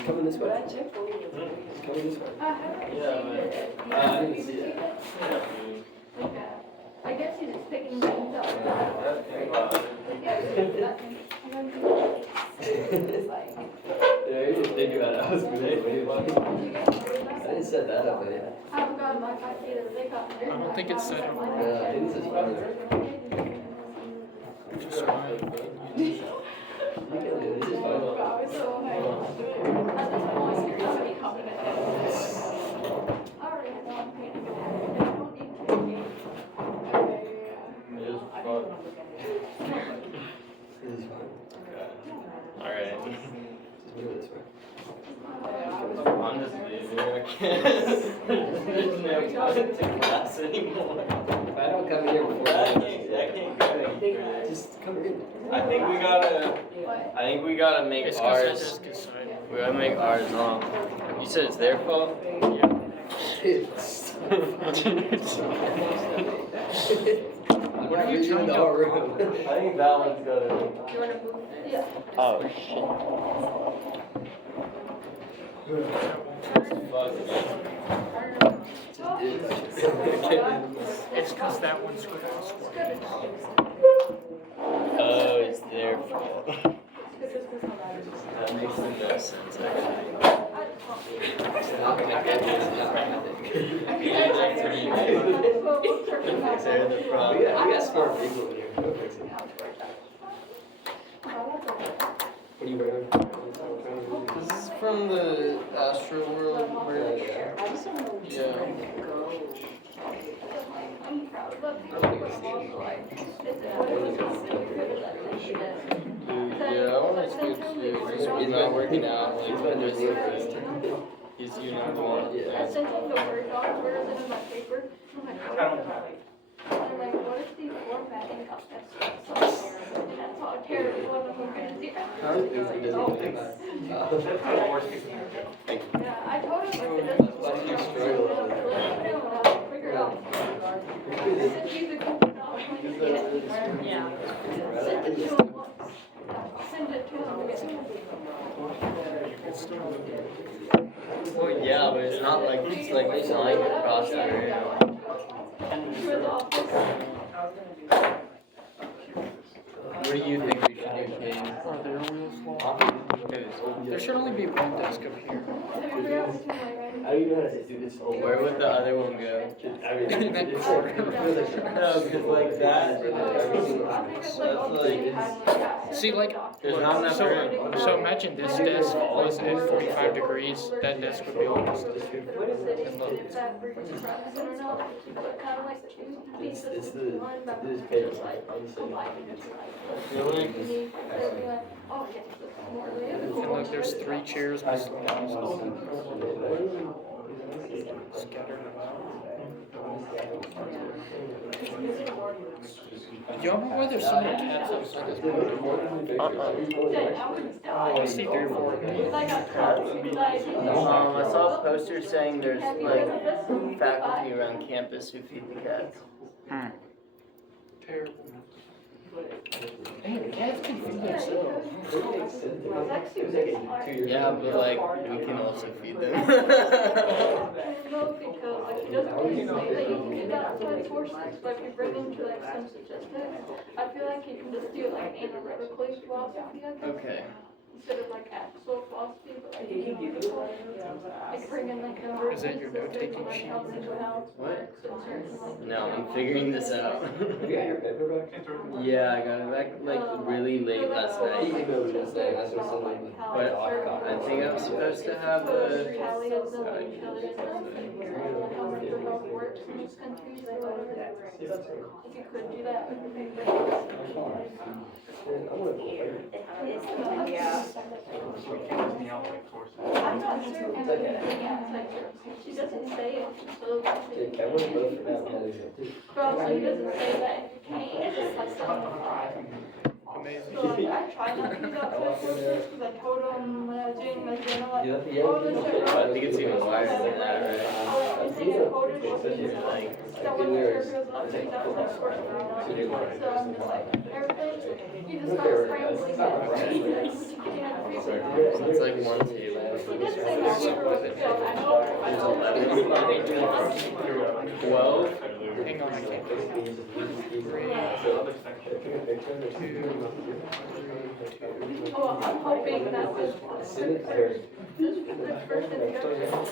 He's coming this way. He's coming this way. Yeah, I didn't see that. I guess he's just picking things up. Yeah, you just think about it. I was really waiting about it. I didn't set that up, but yeah. I haven't gotten my copy either. They got I don't think it's set up. Yeah, I think this is fine. Just fine. You can do this. This is fine. This is fine. Alright. Just move it this way. I'm just leaving. I can't. There's no time to class anymore. If I don't come here before, I can't go any further. just come in. I think we gotta make It's 'cause ours. it's this side. We gotta make ours long. You said it's their fault? Yeah. It's. What are you in trying the to? whole room. I think that one's gotta. You want to move? Yeah. Oh shit. It's because that one's good. Oh, it's their fault. That makes the most sense actually. Not gonna get this, not gonna They're the problem. we got smart people in here. Go fix it. What are you wearing? This is from the Astro World merch. Yeah. I'm proud of Yeah, I want to skip too. He's not working out. Like, he's uniform. I sent him the Word doc, where is it in my paper? I'm like, what? I'm like, what is the formatting of this? And that's all terrible when I'm looking at the. Yeah, I told him if it doesn't work, figure it out. I sent you the Google Doc. Yeah. Send it to him once. Send it to him again. Well, yeah, but it's not like it's like flying across the room. What do you think we should do, Kane? There should only be one desk up here. How do you know how to do this? Where would the other one go? I mean, In that corner. No, because like that, that's like, See, like, there's not enough room. so imagine this desk was at 45 degrees. That desk would be almost. And look, it's the this paper, right? Really? and look, there's 3 chairs. Scattered about. Do y'all know why there's so many cats outside this building? I see 3 or 4. I saw a poster saying there's like faculty around campus who feed the cats. Terrible. Hey, cats can feed themselves. Yeah, but like we can also feed them. But if you bring them to like some statistics, I feel like you can just do it like analytically philosophy, I think. Okay. Instead of like actual philosophy, but like analytical. Like bring in like numbers. Is that your note-taking sheet? What? No, I'm figuring this out. You got your paper back? Yeah, I got it back like really late last He night. emailed me just saying that's what something. But I think I'm supposed to have a. If you could do that, it would be great. I want to Yeah. I'm not sure. She doesn't say it, so. I want to vote for that. But also, he doesn't say that if you can't, it's just like something. Amazing. So like, I tried not to do that for courses because I told him when I was doing my journal, like, Yeah, oh, this shit I think it's even wider than that, right? Like, that one year goes up to that was like first round. So I'm just like, everything, you just got scrambling that. it's like one table. also with it. There's 11. 12. Hang on, I can't. 3, 2, Oh, I'm hoping that this first introduction is great.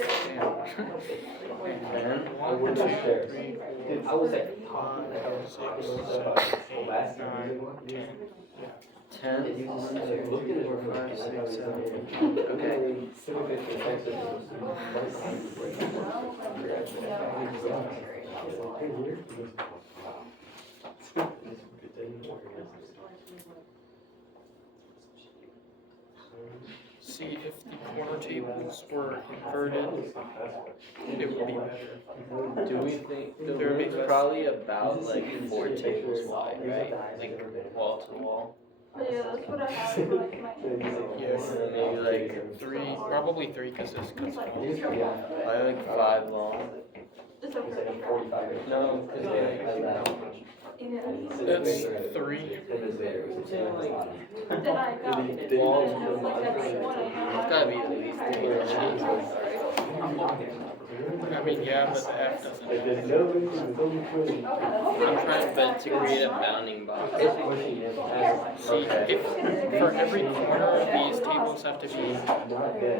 10. 1, 2, 3, I was like, 5, 6, 7, 8, 9, 10. 10. 1, 2, 3, 4, 5, 6, 7, 8. Okay. See, if the corner tables were inverted, it would be better. Do we think the There would be room's less- probably about like 4 tables wide, right? Like wall to wall. Yeah, that's what I have for like my. Yes. Maybe like 3, probably 3, because this cuts Like, off. probably like 5 long. it's a pretty No, because they like that. That's 3. Then I got it. Walls. Like every one I It's have. gotta be at least 3 inches. I mean, yeah, but the F doesn't. I'm trying to create a bounding box. See, if for every corner, these tables have to be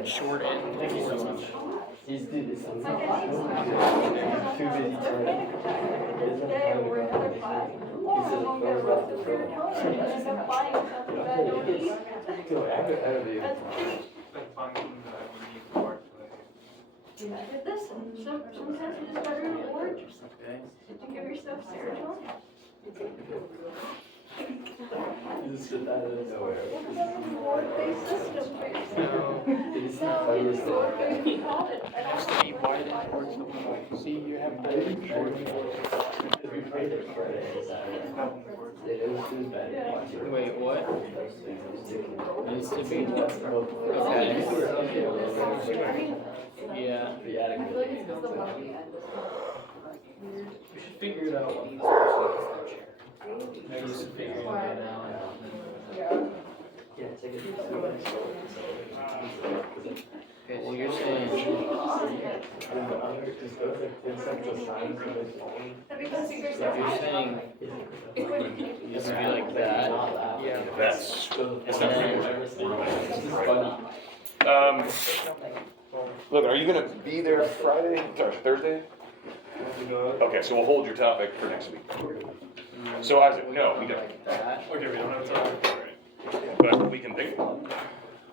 short end tables. He's too busy. Today we're in another class. Oh, I'm gonna get roasted serotonin and end up buying something that I don't eat. That's cheap. I did this, and sometimes you just better reward. Did you give yourself serotonin? Just sit out of nowhere. Reward-based system for yourself. No, It's No, it's reward-based college. it has to be widened towards the wall. See, you have to short. Wait, what? Needs to be. Okay. Yeah. I feel like it's just the one we had this We should figure it out. Maybe just figure it out. Okay, so you're saying. Because You're saying. It's gonna be like that. Yeah. That's It's not This is funny. look. Are you gonna be there Friday? Sorry, Thursday? Okay, so we'll hold your topic for next week. So Isaac, no, we don't. Like that. Okay, we don't have time. But we can think.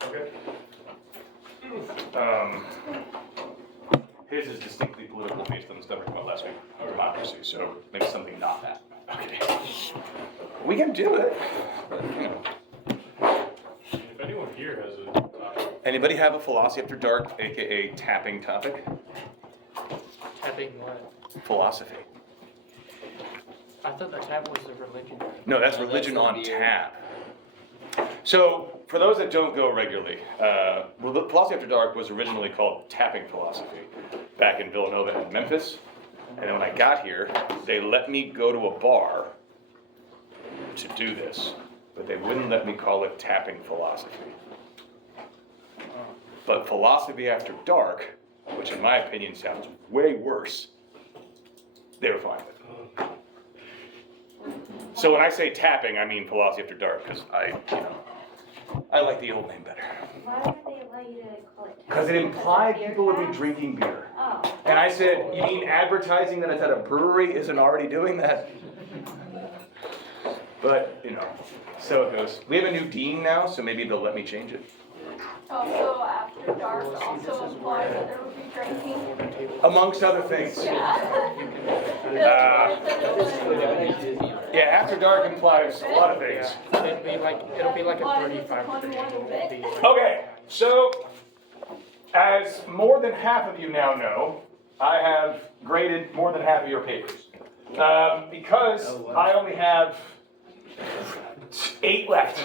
Okay. His is distinctly political based on the stuff we talked about last week, or democracy. So maybe something not that. Okay. We can do it. But, you know. If anyone here has a topic, Anybody have a philosophy after dark, aka tapping topic? Tapping what? Philosophy. I thought the tap was the religion. No, that's No, religion that's on the beer. tap. So, for those that don't go regularly, Philosophy After Dark was originally called Tapping Philosophy back in Villanova and Memphis. And then when I got here, they let me go to a bar to do this, but they wouldn't let me call it Tapping Philosophy. But Philosophy After Dark, which in my opinion sounds way worse, they were fine with it. So when I say tapping, I mean Philosophy After Dark, because I like the old name better. Why would they allow you to call it? Because it implied people would be drinking beer. Oh. And I said, you mean advertising that it's at a brewery isn't already doing that? But, so it goes. We have a new dean now, so maybe they'll let me change it. Also, after dark also implies that there would be drinking. Amongst other things. Yeah. Yeah, After Dark implies a lot of things. It'll be like a 35 degree. Okay, so as more than half of you now know, I have graded more than half of your papers. Because I only have 8 left.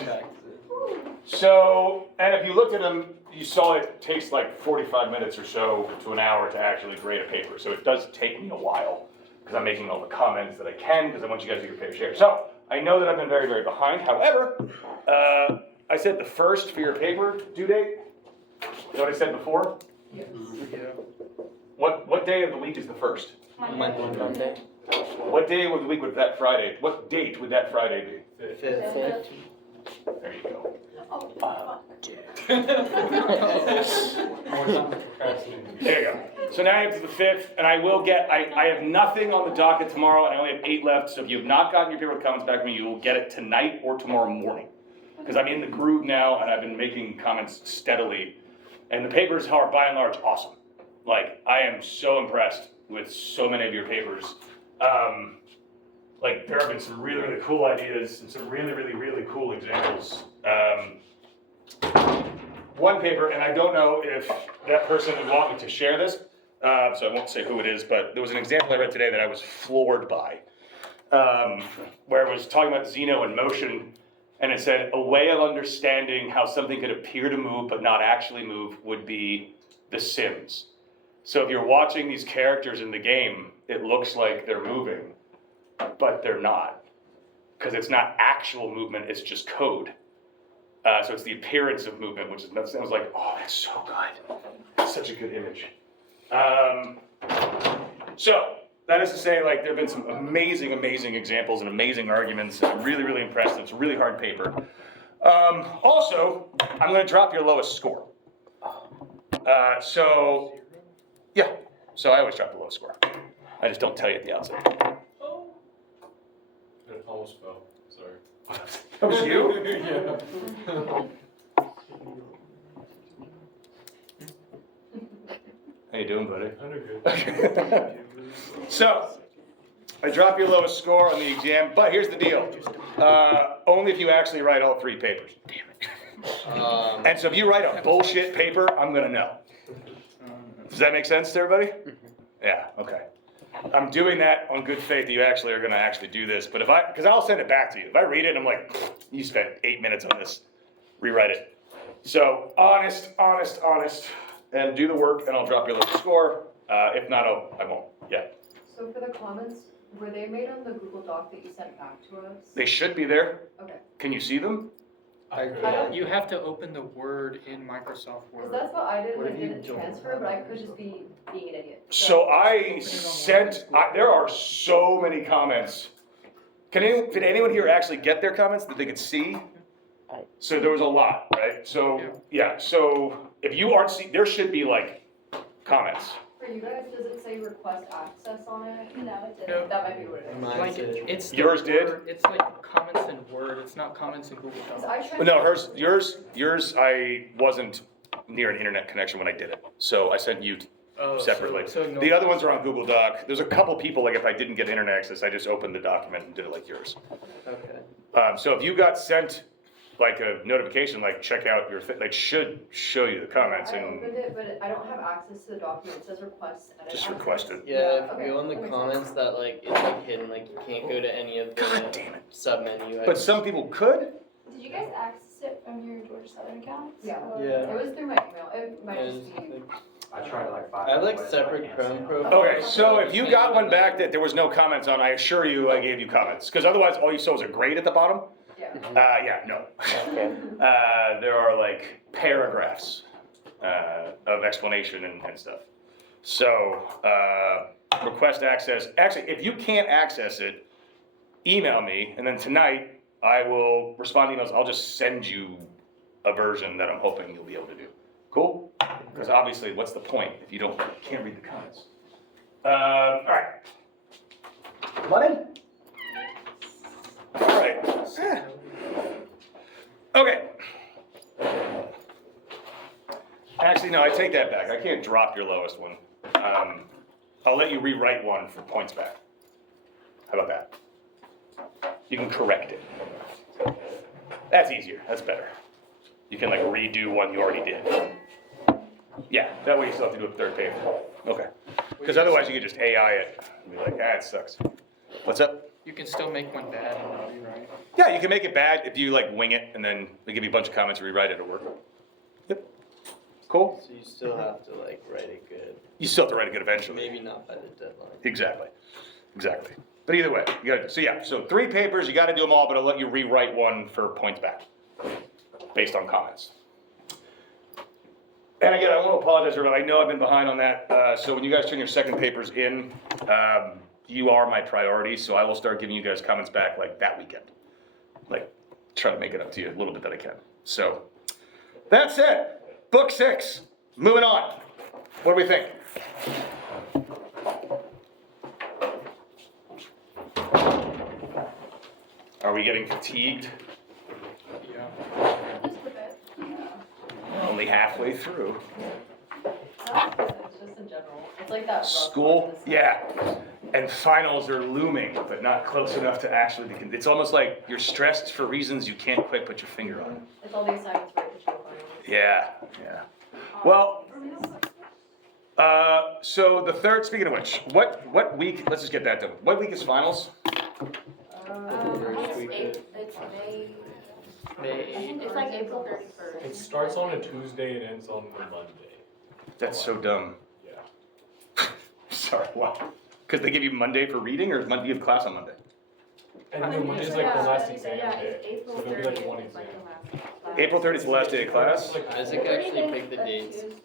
So, and if you looked at them, you saw it takes like 45 minutes or so to an hour to actually grade a paper. So it does take me a while because I'm making all the comments that I can because I want you guys to get your fair share. So I know that I've been very, very behind. However, I said the first for your paper due date. You know what I said before? Yeah. What day of the week is the first? Monday. What day of the week would that Friday, what date would that Friday be? Fifth. There you go. Oh, fuck. More time to procrastinate. There you go. So now you're to the 5th, and I have nothing on the docket tomorrow, and I only have 8 left, so if you have not gotten your paper with comments back to me, you will get it tonight or tomorrow morning. Because I'm in the groove now, and I've been making comments steadily, and the papers are, by and large, awesome. Like, I am so impressed with so many of your papers. Like, there have been some really, really cool ideas, and some really, really, really cool examples. One paper, and I don't know if that person would want me to share this, so I won't say who it is, but there was an example I read today that I was floored by, where it was talking about Zeno and motion, and it said a way of understanding how something could appear to move but not actually move would be The Sims. So if you're watching these characters in the game, it looks like they're moving, but they're not, because it's not actual movement, it's just code. So it's the appearance of movement, which is, I was like, oh, that's so good. That's such a good image. So that is to say, like, there have been some amazing, amazing examples and amazing arguments. I'm really, really impressed. It's a really hard paper. Also, I'm going to drop your lowest score. Yeah. So I always drop the lowest score. I just don't tell you at the outset. It almost fell, sorry. That was you? Yeah. How you doing, buddy? I know good. So, I drop your lowest score on the exam, but here's the deal. Only if you actually write all 3 papers. And so if you write a bullshit paper, I'm gonna know. Does that make sense to everybody? Yeah, okay. I'm doing that on good faith that you actually are gonna actually do this, but because I'll send it back to you. If I read it, I'm like, you spent 8 minutes on this, rewrite it. So, honest, and do the work, and I'll drop your lowest score. If not, I won't. Yeah. So for the comments, were they made on the Google Doc that you sent back to us? They should be there. Okay. Can you see them? You have to open the Word in Microsoft Because Word. that's what I did What when I have you did the done? transfer, but I could just be being an idiot. So there are so many comments. Did anyone here actually get their comments that they could see? So there was a lot, right? So, yeah, so if you aren't seeing, there should be like comments. For you guys, does it say request access on it? No, it No. didn't. That might be what it is. Like, it's the Yours did? Word- It's like comments in Word, it's not comments in Google 'Cause Docs. I tried. No, yours, I wasn't near an internet connection when I did it. So I sent you Oh, separately. so ignore The other that. ones are on Google Doc. There's a couple people, like if I didn't get internet access, I just opened the document and did it like yours. Okay. So if you got sent like a notification, like check out your, like should show you the comments I and opened it, but I don't have access to the document. It says request edit. just access. request it. Yeah, if Okay, you go in the that makes comments, that like it's like hidden, like you can't go to any of the God damn it. sub-menu. But some people could. Did you guys access it from your Georgia Southern accounts? Yeah. Or- Yeah. It was through my email. It might Yeah, just be. I tried it like 5 I have like times, but I separate can't Chrome see it. profiles. Okay, so if you got one back that there was no comments on, I assure you I gave you comments. Because otherwise all you saw was a grade at the bottom. Yeah. Yeah, no. Okay. There are like paragraphs of explanation and stuff. So, request access. Actually, if you can't access it, email me, and then tonight I will respond to emails. I'll just send you a version that I'm hoping you'll be able to do. Cool? Because obviously, what's the point if you can't read the comments? All right. Come on in. All right. Okay. Actually, no, I take that back. I can't drop your lowest one. I'll let you rewrite one for points back. How about that? You can correct it. That's easier. That's better. You can like redo one you already did. Yeah, that way you still have to do a third paper. Okay. Because otherwise you could just AI it and be like, it sucks. What's up? You can still make one bad and rewrite. Yeah, you can make it bad if you like wing it and then they give you a bunch of comments and rewrite it, it'll work. Yep. Cool. So you still have to like write it good. You still have to write it good eventually. Maybe not by the deadline. Exactly. But either way, you gotta, so 3 papers, you gotta do them all, but I'll let you rewrite one for points back, based on comments. And again, I want to apologize, everybody. I know I've been behind on that. So when you guys turn your second papers in, you are my priority. So I will start giving you guys comments back like that weekend. Like, try to make it up to you a little bit that I can. So that's it. Book 6. Moving on. What do we think? Are we getting fatigued? Yeah. Just a bit. Only halfway through. It's just in general. It's like that. rough School, part of the yeah. And finals are looming, but not close enough to actually be. It's almost like you're stressed for reasons you can't quite put your finger on. It's all the assignments right before finals. Yeah, yeah. Well, so the third. Speaking of which, what week? Let's just get that done. What week is finals? First week. It's May. May 8th. It's like April 31st. It starts on a Tuesday and ends on a Monday. That's so dumb. Yeah. Sorry, wow. Because they give you Monday for reading, or Monday you have class on Monday? And then Monday's like the last exam day. So there'll be like one exam. April 30th is the last day of class. Isaac actually picked the dates. It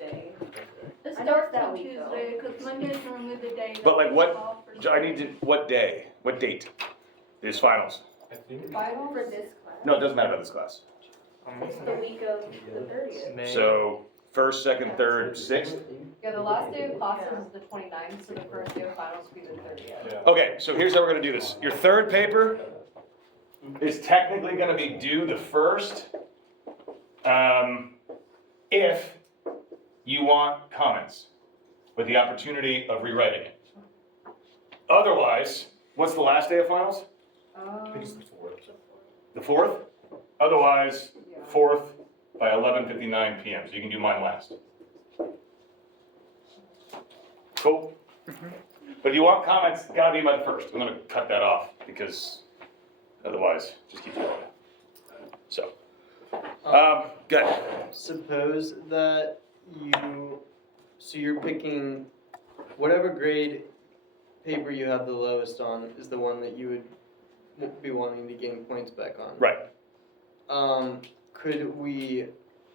I know starts it's that on week, though. Tuesday, because Monday's normally the day. But like that what? we off for I need to. What day? What date? Is finals? I think. Finals? For this class. No, it doesn't matter about this class. It's the week of the 30th. May. So first, second, third, sixth. Yeah, the last day of classes is the 29th, so the first day of finals will be the 30th. Yeah. Okay, so here's how we're gonna do this. Your third paper is technically gonna be due the first, if you want comments with the opportunity of rewriting it. Otherwise, what's the last day of finals? I think it's the 4th. The 4th? Otherwise, Yeah. 4th by 11:59 p.m. So you can do mine last. Cool? But if you want comments, gotta be by the 1st. I'm gonna cut that off because otherwise, just keep going. So, good. Suppose that so you're picking whatever grade paper you have the lowest on is the one that you would be wanting to gain points back on. Right. Could we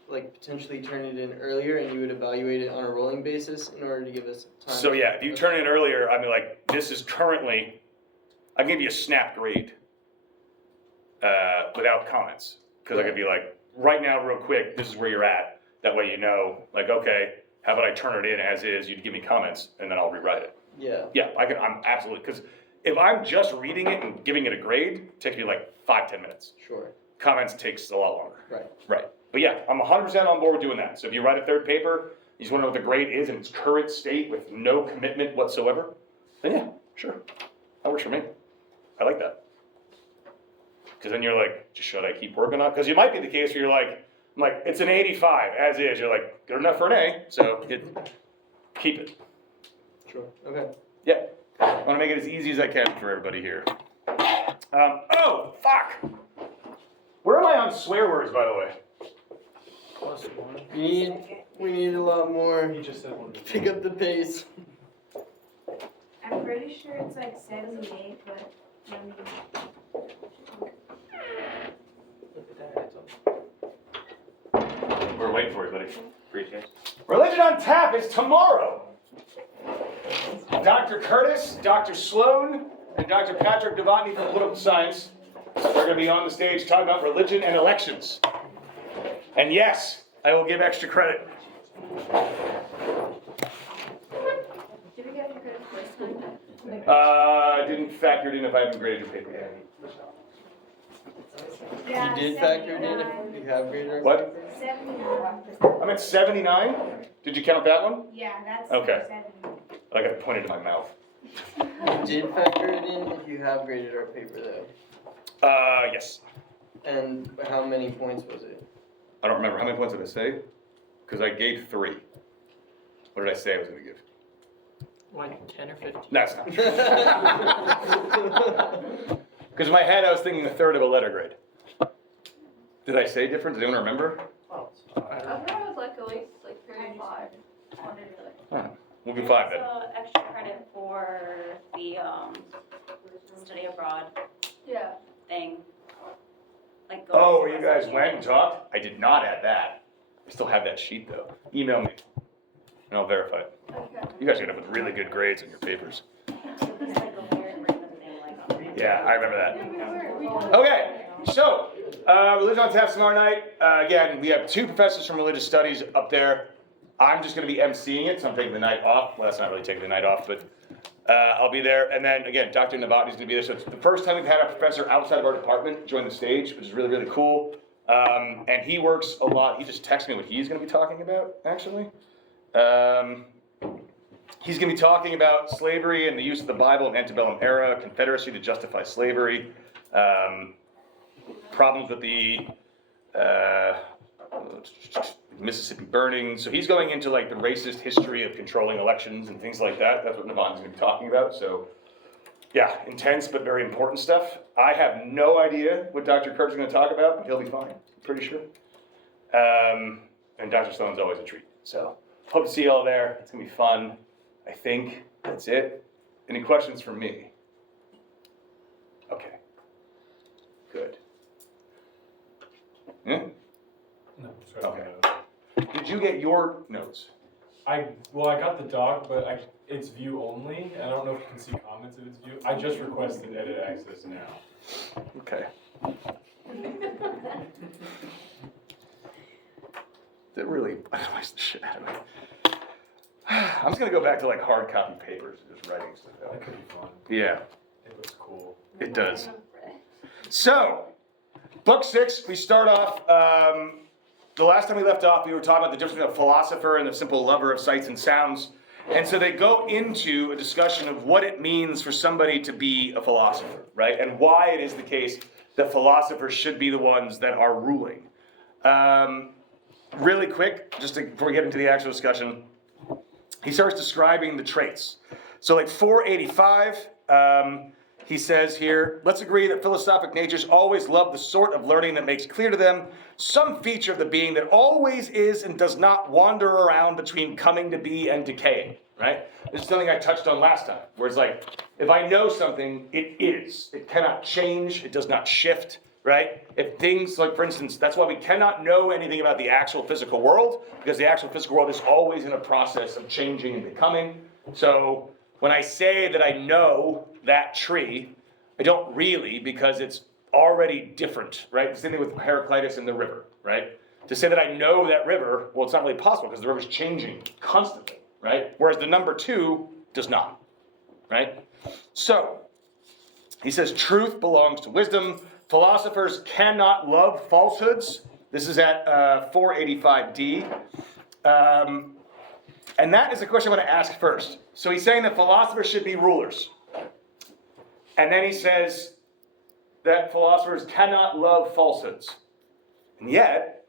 like potentially turn it in earlier and you would evaluate it on a rolling basis in order to give us time? So yeah, if you turn it in earlier, I mean like, this is currently, I can give you a snap grade without comments. Because I could be like, right now, real quick, this is where you're at. That way you know, like, okay, how about I turn it in as is, you'd give me comments, and then I'll rewrite it. Yeah. Yeah, I'm absolutely, because if I'm just reading it and giving it a grade, it takes me like 5-10 minutes. Sure. Comments takes a lot longer. Right. Right. But yeah, I'm 100% on board with doing that. So if you write a third paper, you just want to know what the grade is in its current state with no commitment whatsoever, then yeah, sure. That works for me. I like that. Because then you're like, should I keep working on it? Because it might be the case where you're like, I'm like, it's an 85 as is. You're like, good enough for an A, so keep it. Sure. Okay. Yeah, I want to make it as easy as I can for everybody here. Oh, fuck! Where am I on swear words, by the way? +1. We need a lot more. He just said one. Pick up the pace. I'm pretty sure it's like 78, but let me. We're waiting for you, buddy. Appreciate it. Religion on Tap is tomorrow. Dr. Curtis, Dr. Sloan, and Dr. Patrick Devotny from Political Science are going to be on the stage talking about religion and elections. And yes, I will give extra credit. Did we get your good first time? I didn't factor it in if I haven't graded your paper yet. Yeah, You did factor it in if you have graded. What? 79%. I'm at 79. Did you count that one? Yeah, that's Okay. 70. I got to point it to my mouth. You did factor it in if you have graded our paper though. Yes. And how many points was it? I don't remember. How many points did I say? Because I gave 3. What did I say I was going to give? Like 10 or 15. That's not true. Because in my head, I was thinking a third of a letter grade. Did I say different? Does anyone remember? I thought it was like at least like 35. We'll do 5 then. So extra credit for the study abroad Yeah. thing. Like Oh, going where to you guys West went and talked? I did not add that. I still have that sheet though. Email me, and I'll verify it. Okay. You guys are gonna have really good grades on your papers. Yeah, I remember that. Okay, so religion on tap tomorrow night. Again, we have 2 professors from religious studies up there. I'm just going to be emceeing it, so I'm taking the night off. Well, that's not really taking the night off, but I'll be there. And then again, Dr. Novotny's going to be there. So it's the first time we've had a professor outside of our department join the stage, which is really, really cool. And he works a lot. He just texted me what he's going to be talking about, actually. He's going to be talking about slavery and the use of the Bible in antebellum era, Confederacy to justify slavery, problems with the Mississippi burning. So he's going into like the racist history of controlling elections and things like that. That's what Navon's going to be talking about. So yeah, intense but very important stuff. I have no idea what Dr. Kurt's going to talk about, but he'll be fine, pretty sure. And Dr. Sloan's always a treat. So hope to see you all there. It's going to be fun. I think that's it. Any questions from me? Okay. Good. Yeah? No, sorry. Okay. Did you get your notes? I got the doc, but it's view only. I don't know if you can see comments if it's view. I just requested edit access now. Okay. That really annoys the shit out of me. I'm just gonna go back to like hard copy papers and just writing stuff out. That could be fun. Yeah, It looks cool. it does. So, book 6, we start off, the last time we left off, we were talking about the difference between a philosopher and a simple lover of sights and sounds. And so they go into a discussion of what it means for somebody to be a philosopher, right? And why it is the case that philosophers should be the ones that are ruling. Really quick, just before we get into the actual discussion, he starts describing the traits. So like 485, he says here, let's agree that philosophic natures always love the sort of learning that makes clear to them some feature of the being that always is and does not wander around between coming to be and decaying, right? This is something I touched on last time, where it's like, if I know something, it is. It cannot change, it does not shift, right? If things, like for instance, that's why we cannot know anything about the actual physical world, because the actual physical world is always in a process of changing and becoming. So when I say that I know that tree, I don't really, because it's already different, right? Same thing with Heraclitus and the river, right? To say that I know that river, well, it's not really possible because the river's changing constantly, right? Whereas the number 2 does not, right? So, he says truth belongs to wisdom. Philosophers cannot love falsehoods. This is at 485D. And that is a question I want to ask first. So he's saying that philosophers should be rulers. And then he says that philosophers cannot love falsehoods. And yet,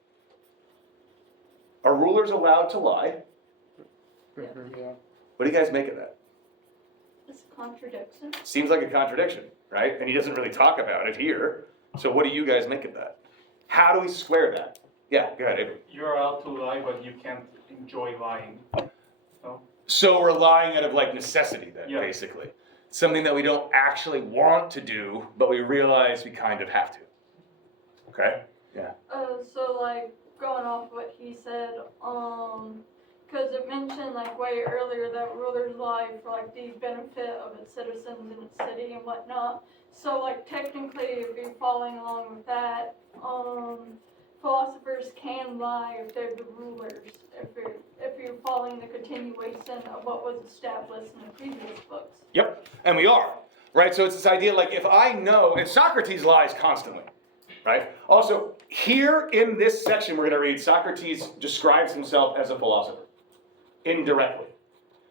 are rulers allowed to lie? Yeah. What do you guys make of that? It's a contradiction. Seems like a contradiction, right? And he doesn't really talk about it here. So what do you guys make of that? How do we square that? Yeah, go ahead, Avery. You're allowed to lie, but you can't enjoy lying. No? So we're lying out of like necessity then, Yeah. basically. Something that we don't actually want to do, but we realize we kind of have to. Okay? Yeah. So like going off what he said, because it mentioned like way earlier that rulers lie for like the benefit of its citizens in its city and whatnot. So like technically, if you're following along with that, philosophers can lie if they're the rulers. If you're following the continuation of what was established in the previous books. Yep, and we are, right? So it's this idea like if I know, and Socrates lies constantly, right? Also, here in this section we're going to read, Socrates describes himself as a philosopher, indirectly.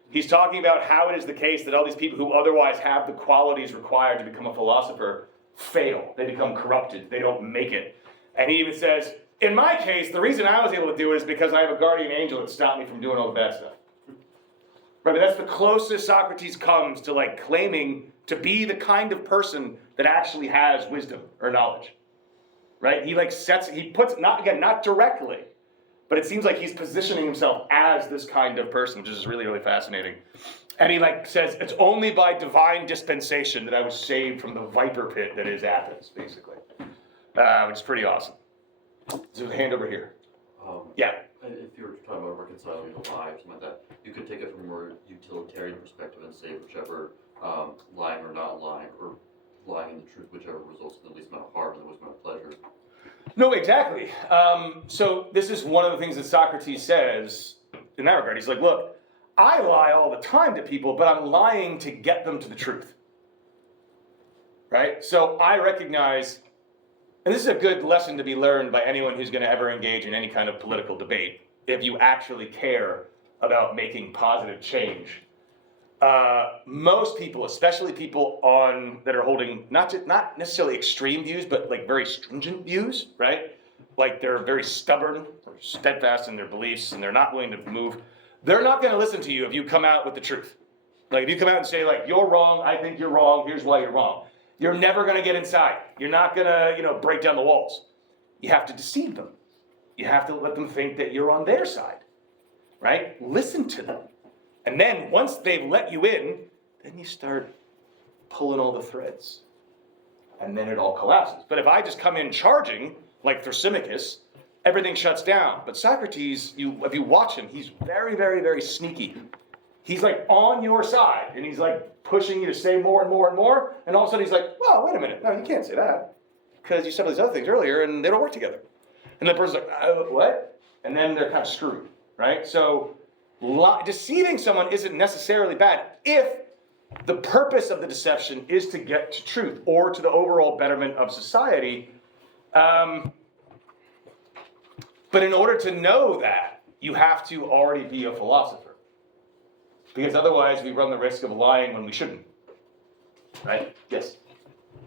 He's talking about how it is the case that all these people who otherwise have the qualities required to become a philosopher fail. They become corrupted. They don't make it. And he even says, in my case, the reason I was able to do it is because I have a guardian angel that stopped me from doing all the bad stuff. Right, but that's the closest Socrates comes to like claiming to be the kind of person that actually has wisdom or knowledge. Right? He puts, not directly, but it seems like he's positioning himself as this kind of person, which is really, really fascinating. And he like says, it's only by divine dispensation that I was saved from the viper pit that is Athens, basically. Which is pretty awesome. So hand over here. Yeah. And if you were talking about reconciling a lie or something like that, you could take it from a more utilitarian perspective and say whichever lying or not lying, or lying in the truth, whichever results in the least amount of harm and the least amount of pleasure. No, exactly. So this is one of the things that Socrates says in that regard. He's like, look, I lie all the time to people, but I'm lying to get them to the truth. Right? So I recognize, and this is a good lesson to be learned by anyone who's going to ever engage in any kind of political debate, if you actually care about making positive change. Most people, especially people that are holding not necessarily extreme views, but like very stringent views, right? Like they're very stubborn or steadfast in their beliefs and they're not willing to move. They're not going to listen to you if you come out with the truth. Like if you come out and say like, you're wrong, I think you're wrong, here's why you're wrong. You're never going to get inside. You're not going to, break down the walls. You have to deceive them. You have to let them think that you're on their side, right? Listen to them. And then once they've let you in, then you start pulling all the threads. And then it all collapses. But if I just come in charging, like Thrasymachus, everything shuts down. But Socrates, if you watch him, he's very, very, very sneaky. He's like on your side, and he's like pushing you to say more and more and more. And all of a sudden he's like, well, wait a minute. No, you can't say that. Because you said all these other things earlier, and they don't work together. And the person's like, what? And then they're kind of screwed, right? So deceiving someone isn't necessarily bad if the purpose of the deception is to get to truth or to the overall betterment of society. But in order to know that, you have to already be a philosopher. Because otherwise we run the risk of lying when we shouldn't. Right? Yes?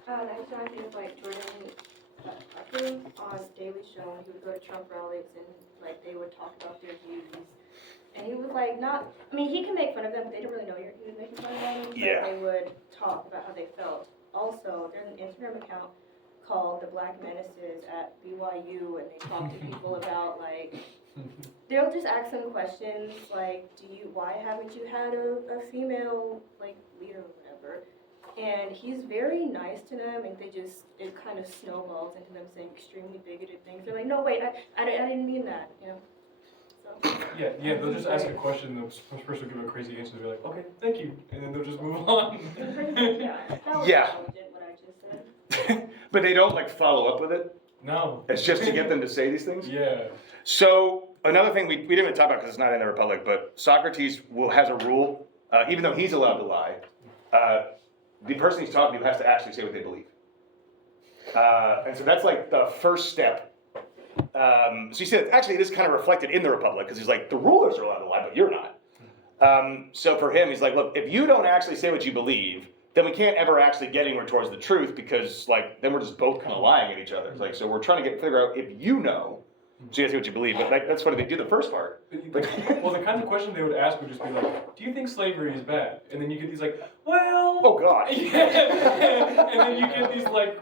That was reminding me of like Jordan Tucker on Daily Show, and he would go to Trump rallies and like they would talk about their views. And he was like, he can make fun of them, but they didn't really know he was making fun of them. Yeah. But they would talk about how they felt. Also, there's an Instagram account called The Black Menaces at BYU, and they talk to people about like, they'll just ask them questions like, why haven't you had a female like leader or whatever? And he's very nice to them, and it kind of snowballs into them saying extremely bigoted things. They're like, no, wait, I didn't mean that, So. Yeah, they'll just ask a question, the person will give a crazy answer, they'll be like, okay, thank you, and then they'll just move on. Yeah. But they don't like follow up with it? No. It's just to get them to say these things? Yeah. So another thing we didn't even talk about because it's not in the Republic, but Socrates has a rule, even though he's allowed to lie, the person he's talking to has to actually say what they believe. And so that's like the first step. So you see, actually it is kind of reflected in the Republic because he's like, the rulers are allowed to lie, but you're not. So for him, he's like, look, if you don't actually say what you believe, then we can't ever actually get anywhere towards the truth because like, then we're just both kind of lying at each other. It's like, so we're trying to figure out if you know, so you have to say what you believe, but that's funny, they do the first part. Well, the kind of question they would ask would just be like, do you think slavery is bad? And then you get these like, well... Oh, God. Yeah. And then you get these like,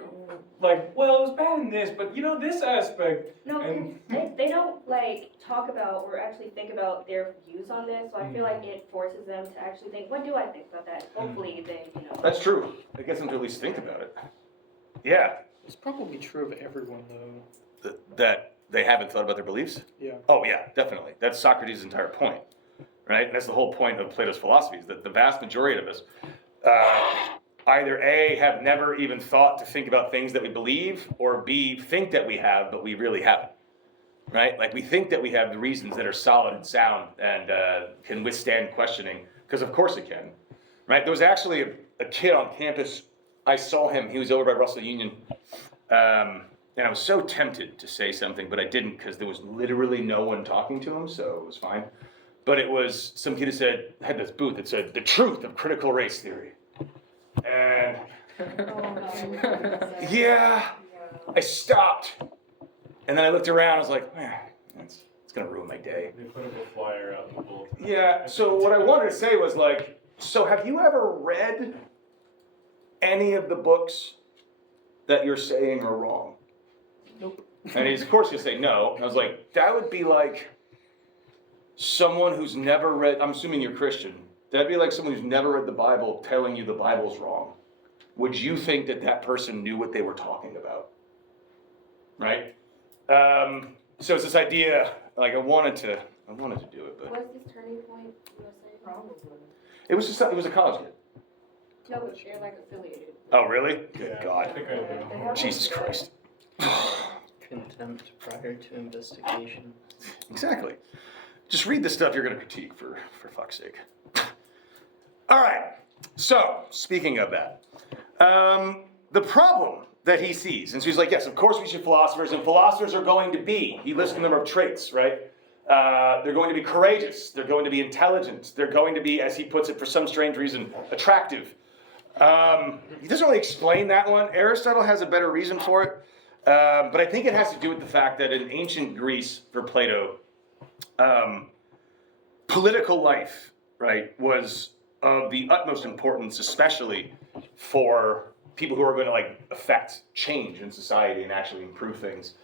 well, it was bad in this, but this aspect... No, and... they don't like talk about or actually think about their views on this, so I feel like it forces them to actually think, what do I think about that? Hopefully they, That's true. It gets them to at least think about it. Yeah. It's probably true of everyone, though. That they haven't thought about their beliefs? Yeah. Oh, yeah, definitely. That's Socrates' entire point, right? And that's the whole point of Plato's philosophy, is that the vast majority of us either A, have never even thought to think about things that we believe, or B, think that we have, but we really haven't, right? Like we think that we have the reasons that are solid and sound and can withstand questioning, because of course it can, right? There was actually a kid on campus, I saw him, he was over by Russell Union, and I was so tempted to say something, but I didn't because there was literally no one talking to him, so it was fine. But it was some kid who had this booth that said, the truth of critical race theory. And yeah, I stopped. And then I looked around, I was like, man, it's gonna ruin my day. They put up a flyer out in the bulletin. Yeah, so what I wanted to say was like, so have you ever read any of the books that you're saying are wrong? Nope. And he's of course gonna say no. And I was like, that would be like someone who's never read, I'm assuming you're Christian, that'd be like someone who's never read the Bible telling you the Bible's wrong. Would you think that that person knew what they were talking about? Right? So it's this idea Like I wanted to do it, but What's this turning point, USA? it was a college kid. No, but they're like affiliated. Oh, really? Good Yeah, I God. think I know. Jesus Christ. Contempt prior to investigation. Exactly. Just read the stuff you're going to critique, for fuck's sake. All right. So, speaking of that, the problem that he sees, and so he's like, yes, of course we should philosophers, and philosophers are going to be, he lists a number of traits, right? They're going to be courageous, they're going to be intelligent, they're going to be, as he puts it, for some strange reason, attractive. He doesn't really explain that one. Aristotle has a better reason for it, but I think it has to do with the fact that in ancient Greece, for Plato, political life, right, was of the utmost importance, especially for people who are going to like affect change in society and actually improve things.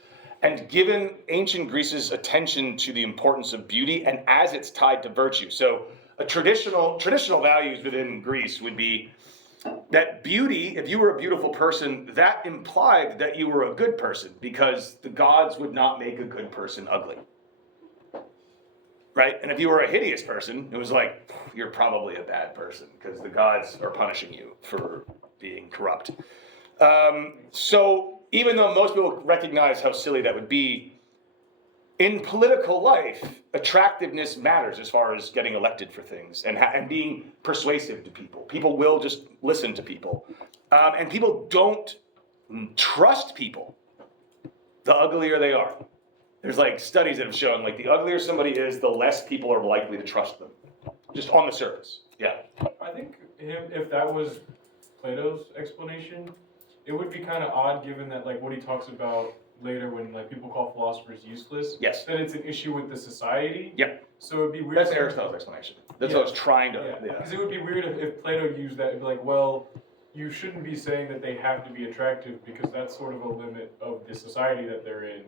And given ancient Greece's attention to the importance of beauty and as it's tied to virtue, so a traditional values within Greece would be that beauty, if you were a beautiful person, that implied that you were a good person because the gods would not make a good person ugly. Right? And if you were a hideous person, it was like, you're probably a bad person because the gods are punishing you for being corrupt. So even though most people recognize how silly that would be, in political life, attractiveness matters as far as getting elected for things and being persuasive to people. People will just listen to people. And people don't trust people the uglier they are. There's like studies that have shown like the uglier somebody is, the less people are likely to trust them. Just on the surface. Yeah. I think if that was Plato's explanation, it would be kind of odd given that like what he talks about later when like people call philosophers useless. Yes. That it's an issue with the society. Yep. So it'd be weird. That's Aristotle's explanation. That's what I was trying to. Yeah. Because it would be weird if Plato used that. It'd be like, well, you shouldn't be saying that they have to be attractive because that's sort of a limit of the society that they're in,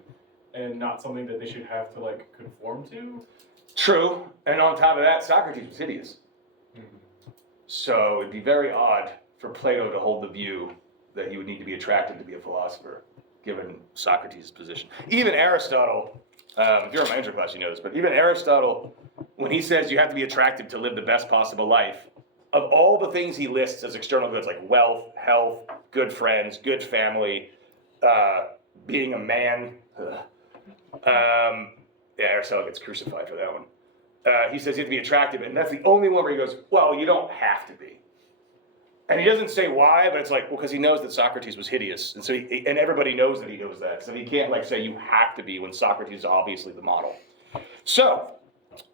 and not something that they should have to like conform to. True. And on top of that, Socrates was hideous. Mm-hmm. So it'd be very odd for Plato to hold the view that he would need to be attractive to be a philosopher, given Socrates' position. Even Aristotle, if you're in my intro class, you know this, but even Aristotle, when he says you have to be attractive to live the best possible life, of all the things he lists as external goods, like wealth, health, good friends, good family, being a man, Aristotle gets crucified for that one. He says you have to be attractive, and that's the only one where he goes, well, you don't have to be. And he doesn't say why, but it's like, well, because he knows that Socrates was hideous, and so and everybody knows that he knows that, so he can't like say you have to be when Socrates is obviously the model. So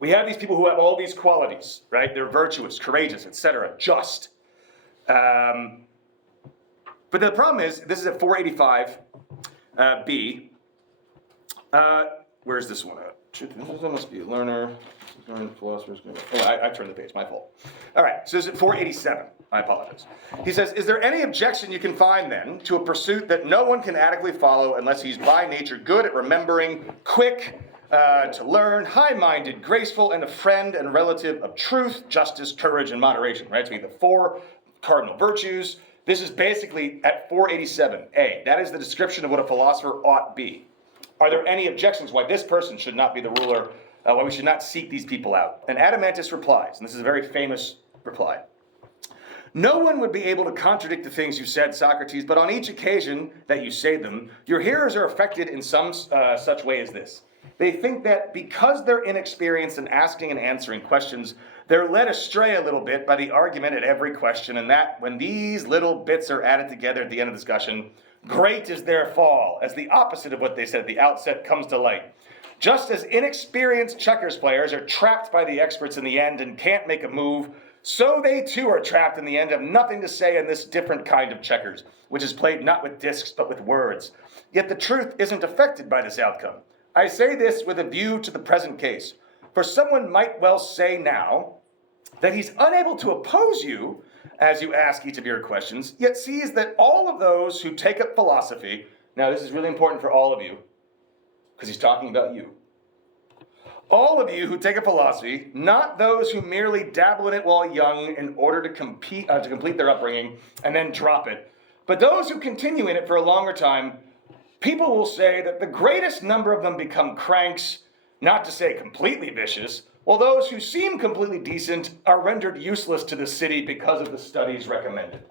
we have these people who have all these qualities, right? They're virtuous, courageous, etc., just. But the problem is, this is at 485 B. Where's this one at? This must be a learner. Philosophers. Oh, I turned the page, my fault. All right, so this is at 487. I apologize. He says, is there any objection you can find then to a pursuit that no one can adequately follow unless he's by nature good at remembering, quick to learn, high-minded, graceful, and a friend and relative of truth, justice, courage, and moderation, right? So we have the 4 cardinal virtues. This is basically at 487A. That is the description of what a philosopher ought be. Are there any objections why this person should not be the ruler, why we should not seek these people out? And Adeimantus replies, and this is a very famous reply. No one would be able to contradict the things you said, Socrates, but on each occasion that you say them, your hearers are affected in some such way as this. They think that because they're inexperienced in asking and answering questions, they're led astray a little bit by the argument at every question, and that when these little bits are added together at the end of the discussion, great is their fall, as the opposite of what they said at the outset comes to light. Just as inexperienced checkers players are trapped by the experts in the end and can't make a move, so they too are trapped in the end, have nothing to say in this different kind of checkers, which is played not with discs but with words. Yet the truth isn't affected by this outcome. I say this with a view to the present case, for someone might well say now that he's unable to oppose you as you ask each of your questions, yet sees that all of those who take up philosophy, now this is really important for all of you, because he's talking about you. All of you who take a philosophy, not those who merely dabble in it while young in order to complete their upbringing and then drop it, but those who continue in it for a longer time, people will say that the greatest number of them become cranks, not to say completely vicious, while those who seem completely decent are rendered useless to the city because of the studies recommended.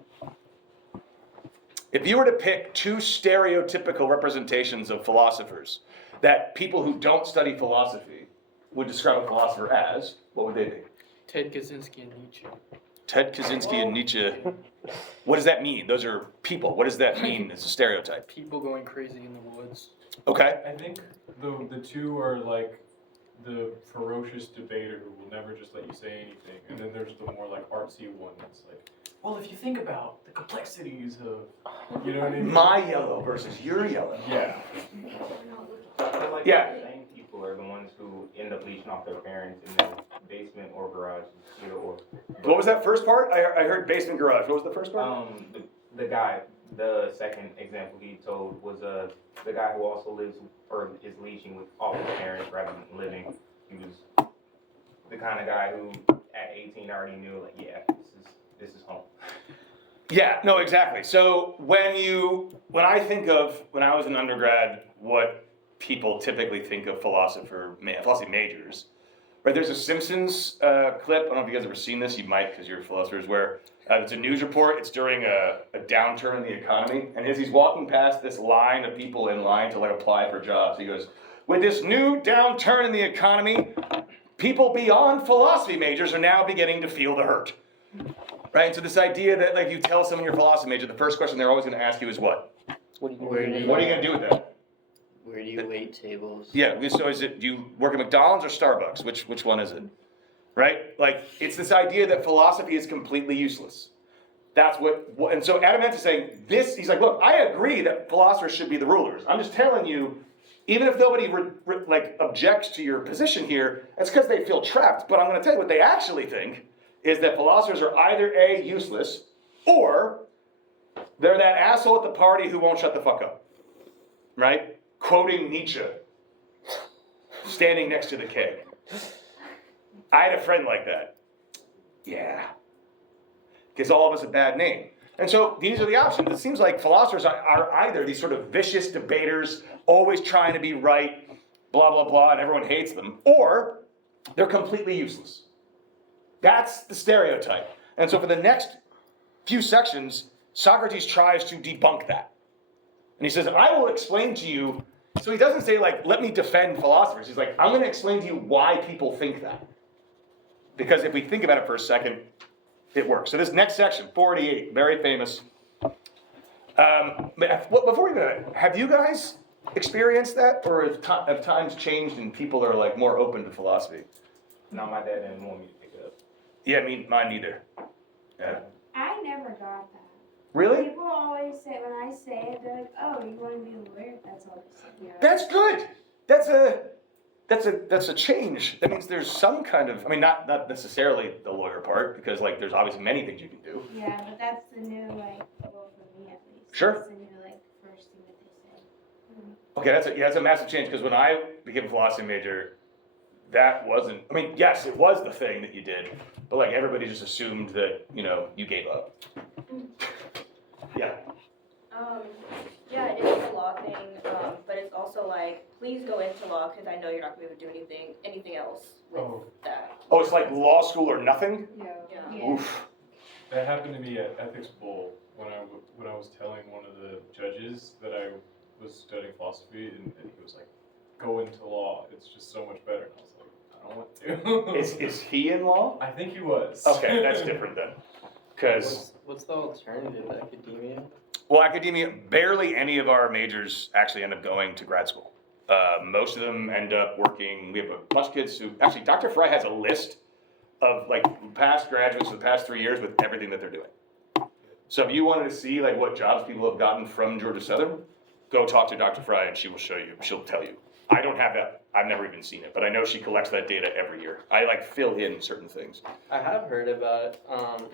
If you were to pick two stereotypical representations of philosophers that people who don't study philosophy would describe a philosopher as, what would they be? Ted Kaczynski and Nietzsche. Ted Kaczynski and Nietzsche. What does that mean? Those are people. What does that mean as a stereotype? People going crazy in the woods. Okay. I think the two are like the ferocious debater who will never just let you say anything, and then there's the more like artsy one that's like, well, if you think about the complexities of, you know what I mean? My yellow versus your yellow. Yeah. Like Yeah. the same people are the ones who end up leeching off their parents in their basement or garage, either or. What was that first part? I heard basement garage. What was the first part? The guy, the second example he told was the guy who also lives or is leeching with all his parents rather than living. He was the kind of guy who at 18 already knew like, yeah, this is home. Yeah, no, exactly. So when I think of, when I was an undergrad, what people typically think of philosophy majors, right? There's a Simpsons clip, I don't know if you guys have ever seen this, you might because you're philosophers, where it's a news report, it's during a downturn in the economy, and as he's walking past this line of people in line to like apply for jobs, he goes, with this new downturn in the economy, people beyond philosophy majors are now beginning to feel the hurt. Right, so this idea that like you tell someone you're a philosophy major, the first question they're always going to ask you is what? What are you going to do with that? Where do you wait tables? Yeah, so do you work at McDonald's or Starbucks? Which one is it? Right, like it's this idea that philosophy is completely useless. That's what and so Adamant is saying this. He's like, look, I agree that philosophers should be the rulers. I'm just telling you, even if nobody like objects to your position here, it's because they feel trapped. But I'm going to tell you what they actually think. Is that philosophers are either A, useless, or they're that asshole at the party who won't shut the fuck up. Right? Quoting Nietzsche, standing next to the keg. I had a friend like that. Yeah. Gives all of us a bad name. And so these are the options. It seems like philosophers are either these sort of vicious debaters, always trying to be right, blah, blah, blah, and everyone hates them, or they're completely useless. That's the stereotype. And so for the next few sections, Socrates tries to debunk that. And he says, I will explain to you. So he doesn't say, like, let me defend philosophers. He's like, I'm going to explain to you why people think that. Because if we think about it for a second, it works. So this next section, 48, very famous. But before we go, have you guys experienced that? Or have times changed and people are, like, more open to philosophy? No, my dad didn't want me to pick it up. Yeah, mine neither. Yeah. I never got that. Really? People always say, when I say it, they're like, oh, you want to be a lawyer? That's all they say. Yeah. That's good. That's a change. That means there's some kind of, I mean, not necessarily the lawyer part, because like there's obviously many things you can do. Yeah, but that's the new, like, well, for me at least. Sure. That's the new, like, first thing that they say. Okay, that's a massive change, because when I became a philosophy major, that wasn't, I mean, yes, it was the thing that you did, but like everybody just assumed that, you gave up. Yeah. Yeah, it is a law thing, but it's also like, please go into law because I know you're not going to be able to do anything else with that. Oh, it's like law school or nothing? Yeah. Oof. That happened to me at Ethics Bowl when I was telling one of the judges that I was studying philosophy, and he was like, go into law, it's just so much better. And I was like, I don't want to. Is he in law? I think he was. Okay, that's different then. Because What's the alternative? Academia? well, academia, barely any of our majors actually end up going to grad school. Most of them end up working. We have a bunch of kids who, actually, Dr. Fry has a list of like past graduates of the past 3 years with everything that they're doing. So if you wanted to see like what jobs people have gotten from Georgia Southern, go talk to Dr. Fry and she will show you. She'll tell you. I don't have that. I've never even seen it, but I know she collects that data every year. I like fill in certain things. I have heard about it.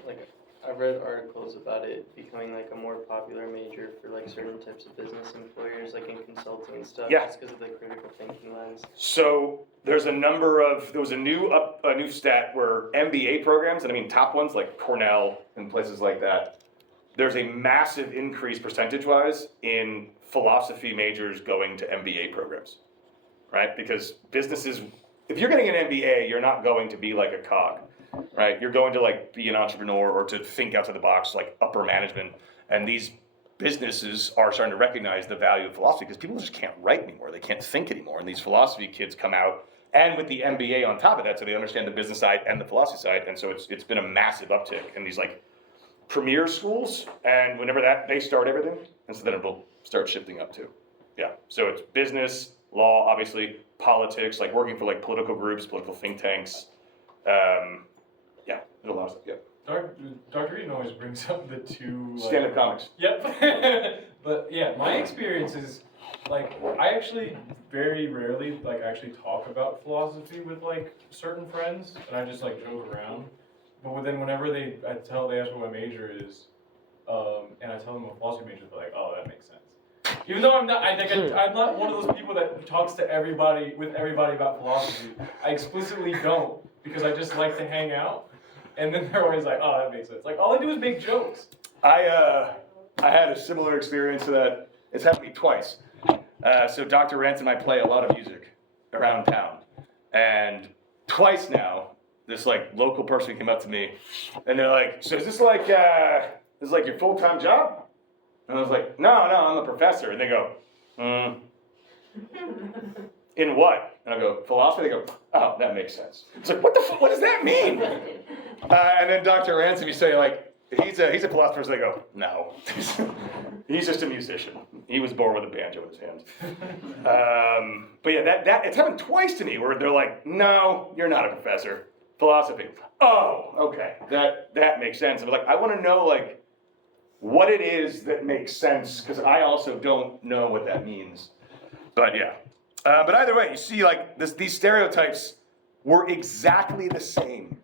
Like I've read articles about it becoming like a more popular major for like certain types of business employers, like in consulting and stuff. Yeah. Just because of the critical thinking lens. So there was a new stat where MBA programs, and I mean top ones like Cornell and places like that, there's a massive increase percentage-wise in philosophy majors going to MBA programs. right? Because businesses, if you're getting an MBA, you're not going to be like a cog, right? You're going to like be an entrepreneur or to think outside the box, like upper management. And these businesses are starting to recognize the value of philosophy because people just can't write anymore. They can't think anymore. And these philosophy kids come out and with the MBA on top of that, so they understand the business side and the philosophy side. And so it's been a massive uptick in these like premier schools. And whenever they start everything, and so then it will start shifting up too. Yeah, so it's business, law, obviously, politics, like working for like political groups, political think tanks. Yeah, there's a lot of stuff, yeah. Dr. Eden always brings up the two like, Stand-up comics. Yep. But yeah, my experience is like I actually very rarely like actually talk about philosophy with like certain friends, and I just like joke around. But then whenever they ask what my major is, and I tell them I'm a philosophy major, they're like, oh, that makes sense. Even though I'm not, I'm not one of those people that talks to everybody about philosophy. I explicitly don't because I just like to hang out. And then they're always like, oh, that makes sense. Like, all I do is make jokes. I had a similar experience to that. It's happened to me twice. So Dr. Rance and I play a lot of music around town. And twice now, this like local person came up to me and they're like, so is this like your full-time job? And I was like, no, I'm a professor. And they go, in what? And I go, philosophy? They go, oh, that makes sense. It's like, what does that mean? And then Dr. Ransom, you say like, he's a philosopher, so they go, no. He's just a musician. He was born with a banjo in his hand. But yeah, that it's happened twice to me where they're like, no, you're not a professor. Philosophy. Oh, okay, that makes sense. And I'm like, I want to know like what it is that makes sense, because I also don't know what that means. But yeah. But either way, you see like these stereotypes were exactly the same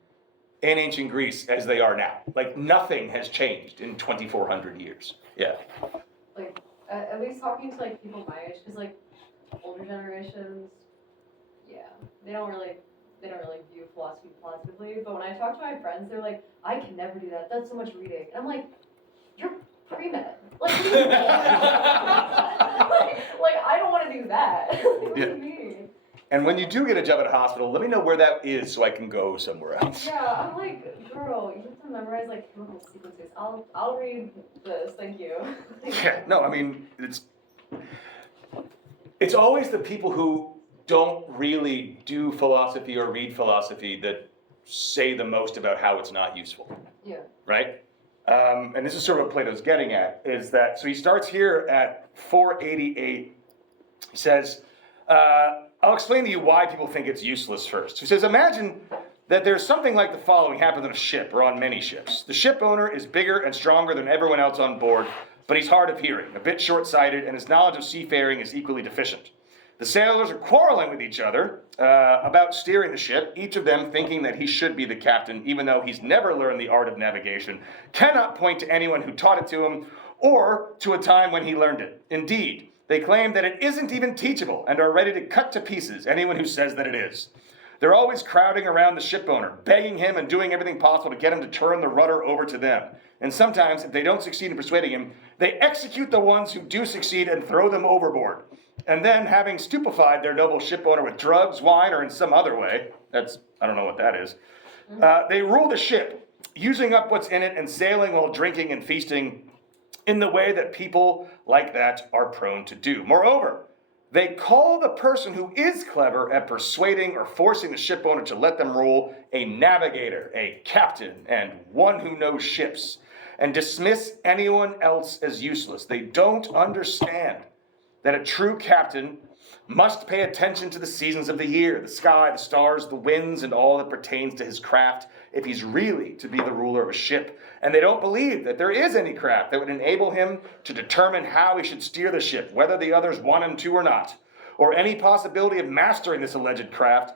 in ancient Greece as they are now. Like nothing has changed in 2,400 years. Yeah. Like, at least talking to like people my age, because like older generations, yeah, they don't really view philosophy positively. But when I talk to my friends, they're like, I can never do that. That's so much reading. And I'm like, you're pre-med. Like, what do you mean? like, I don't want to do that. What do you mean? And when you do get a job at a hospital, let me know where that is so I can go somewhere else. Yeah, I'm like, girl, you have to memorize like chemical sequences. I'll read this, thank you. Yeah, no, I mean, it's always the people who don't really do philosophy or read philosophy that say the most about how it's not useful. Yeah. Right? And this is sort of what Plato's getting at, is that, so he starts here at 488. He says, I'll explain to you why people think it's useless first. He says, imagine that there's something like the following happens on a ship or on many ships. The ship owner is bigger and stronger than everyone else on board, but he's hard of hearing, a bit short-sighted, and his knowledge of seafaring is equally deficient. The sailors are quarreling with each other about steering the ship, each of them thinking that he should be the captain, even though he's never learned the art of navigation, cannot point to anyone who taught it to him, or to a time when he learned it. Indeed, they claim that it isn't even teachable, and are ready to cut to pieces anyone who says that it is. They're always crowding around the ship owner, begging him and doing everything possible to get him to turn the rudder over to them. And sometimes, if they don't succeed in persuading him, they execute the ones who do succeed and throw them overboard. And then, having stupefied their noble ship owner with drugs, wine, or in some other way, I don't know what that is, they rule the ship, using up what's in it and sailing while drinking and feasting in the way that people like that are prone to do. Moreover, they call the person who is clever at persuading or forcing the ship owner to let them rule a navigator, a captain, and one who knows ships, and dismiss anyone else as useless. They don't understand that a true captain must pay attention to the seasons of the year, the sky, the stars, the winds, and all that pertains to his craft, if he's really to be the ruler of a ship. And they don't believe that there is any craft that would enable him to determine how he should steer the ship, whether the others want him to or not, or any possibility of mastering this alleged craft,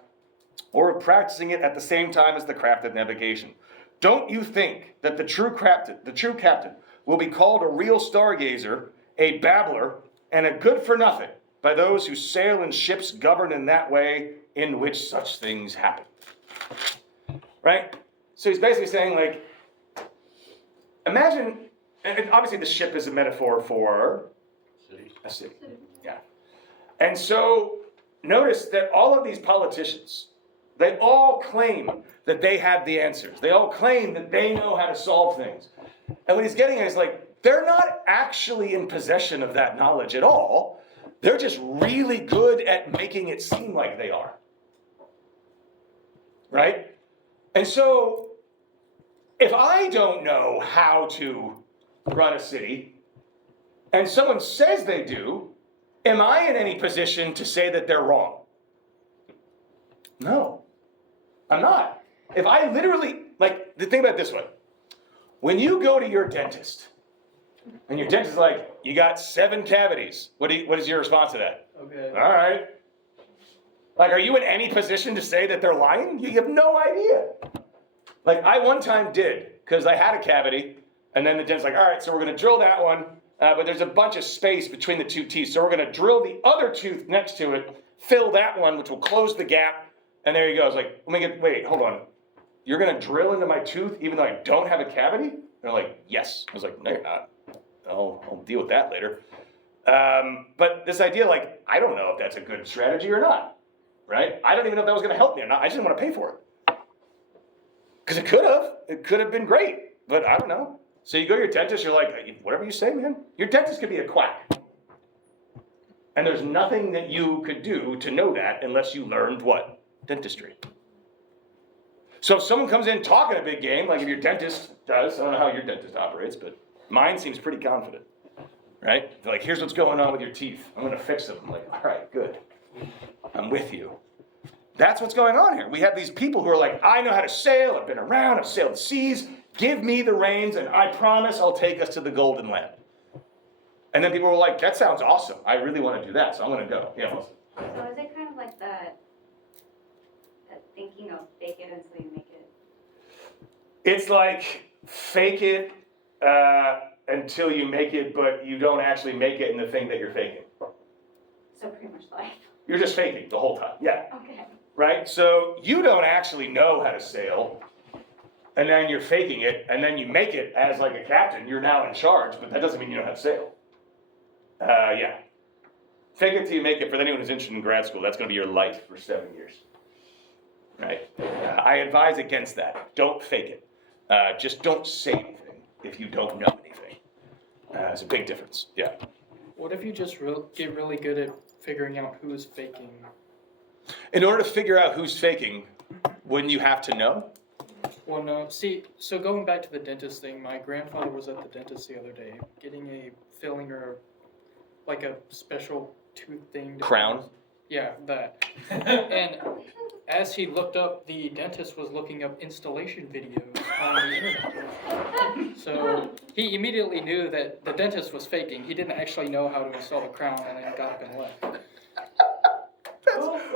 or of practicing it at the same time as the craft of navigation. Don't you think that the true captain will be called a real stargazer, a babbler, and a good-for-nothing by those who sail in ships governed in that way in which such things happen? Right? So he's basically saying, like, imagine, and obviously the ship is a metaphor for a city. Yeah. And so notice that all of these politicians, they all claim that they have the answers. They all claim that they know how to solve things. And what he's getting at is like, they're not actually in possession of that knowledge at all. They're just really good at making it seem like they are. Right? And so, if I don't know how to run a city, and someone says they do, am I in any position to say that they're wrong? No, I'm not. If I literally, like, think about it this way. When you go to your dentist, and your dentist is like, you got 7 cavities, what is your response to that? Okay. All right. Like, are you in any position to say that they're lying? You have no idea. Like, I one time did, because I had a cavity, and then the dentist's like, all right, so we're going to drill that one, but there's a bunch of space between the 2 teeth, so we're going to drill the other tooth next to it, fill that one, which will close the gap, and there you go. I was like, wait, hold on. You're going to drill into my tooth even though I don't have a cavity? And they're like, yes. I was like, no, you're not. I'll deal with that later. But this idea, like, I don't know if that's a good strategy or not, right? I don't even know if that was going to help me or not. I just didn't want to pay for it. Because it could have. It could have been great, but I don't know. So you go to your dentist, you're like, whatever you say, man. Your dentist could be a quack. And there's nothing that you could do to know that unless you learned what? Dentistry. So if someone comes in talking a big game, like if your dentist does, I don't know how your dentist operates, but mine seems pretty confident, right? They're like, here's what's going on with your teeth. I'm going to fix them. I'm like, all right, good. I'm with you. That's what's going on here. We have these people who are like, I know how to sail. I've been around. I've sailed seas. Give me the reins, and I promise I'll take us to the golden land. And then people were like, that sounds awesome. I really want to do that, so I'm going to go. Yeah, Melissa. So is it kind of like that thinking of fake it until you make it? It's like fake it until you make it, but you don't actually make it in the thing that you're faking. So pretty much life. You're just faking the whole time. Yeah. Okay. Right? So you don't actually know how to sail, and then you're faking it, and then you make it as like a captain. You're now in charge, but that doesn't mean you know how to sail. Yeah. Fake it till you make it. For anyone who's interested in grad school, that's going to be your life for 7 years. Right? I advise against that. Don't fake it. Just don't say anything if you don't know anything. It's a big difference. Yeah. What if you just get really good at figuring out who's faking? In order to figure out who's faking, wouldn't you have to know? Well, no. See, so going back to the dentist thing, my grandfather was at the dentist the other day getting a filling or like a special tooth thing. Crown? Yeah, that. And as he looked up, the dentist was looking up installation videos on the internet. So he immediately knew that the dentist was faking. He didn't actually know how to install the crown, and then got up and left.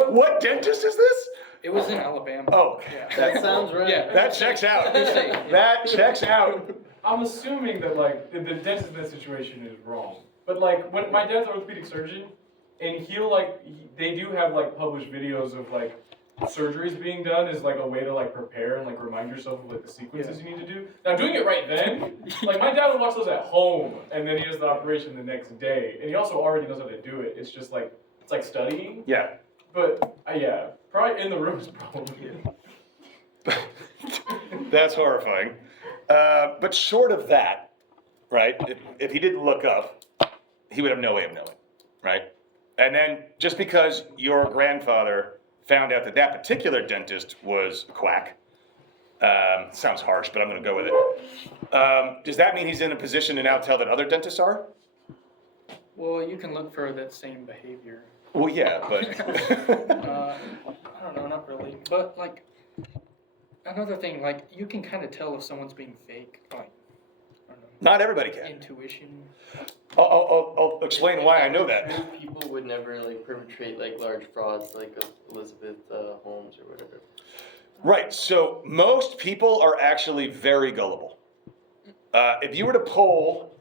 What dentist is this? It was in Alabama. Oh, Yeah. That sounds right. Yeah. that checks out. They're saying, That checks out. I'm assuming that like the dentist in that situation is wrong. But like when my dad's an orthopedic surgeon, and they do have like published videos of like surgeries being done as like a way to like prepare and like remind yourself of like the sequences you need to do. Now doing it right then, like my dad would watch those at home, and then he has the operation the next day, and he also already knows how to do it. It's just like it's like studying. Yeah. But yeah, probably in the room is probably. That's horrifying. But short of that, right, if he didn't look up, he would have no way of knowing, right? And then just because your grandfather found out that that particular dentist was a quack, sounds harsh, but I'm going to go with it. Does that mean he's in a position to now tell that other dentists are? well, you can look for that same behavior. Well, yeah, but... I don't know, not really. But like, another thing, like, you can kind of tell if someone's being fake. Like, I don't know. Not everybody can. Intuition. I'll explain why I know that. People would never like perpetrate like large frauds like Elizabeth Holmes or whatever. Right, so most people are actually very gullible. If you were to poll,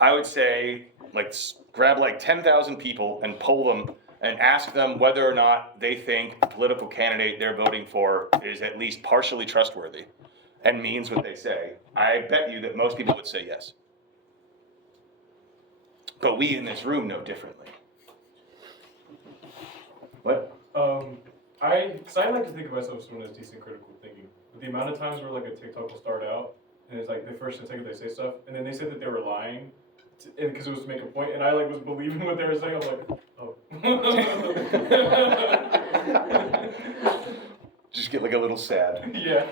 I would say, like, grab like 10,000 people and poll them and ask them whether or not they think the political candidate they're voting for is at least partially trustworthy and means what they say. I bet you that most people would say yes. But we in this room know differently. What? Cause I like to think of myself as someone as decent critical thinking. But the amount of times where like a TikTok will start out, and it's like the first and second they say stuff, and then they said that they were lying, and because it was to make a point, and I like was believing what they were saying. I was like, oh. Just get like a little sad. Yeah.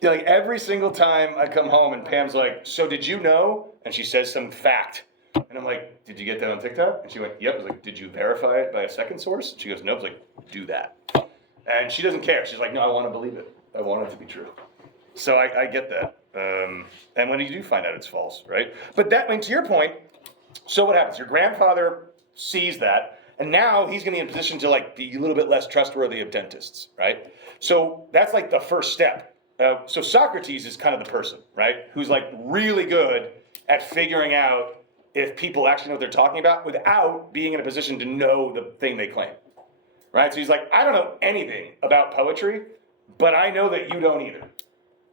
Yeah, like every single time I come home and Pam's like, so did you know? And she says some fact. And I'm like, did you get that on TikTok? And she went, yep. I was like, did you verify it by a second source? She goes, no. I was like, do that. And she doesn't care. She's like, no, I want to believe it. I want it to be true. So I get that. And when you do find out it's false, right? But that, I mean, to your point, so what happens? Your grandfather sees that, and now he's going to be in a position to like be a little bit less trustworthy of dentists, right? So that's like the first step. So Socrates is kind of the person, right? Who's like really good at figuring out if people actually know what they're talking about without being in a position to know the thing they claim, right? So he's like, I don't know anything about poetry, but I know that you don't either,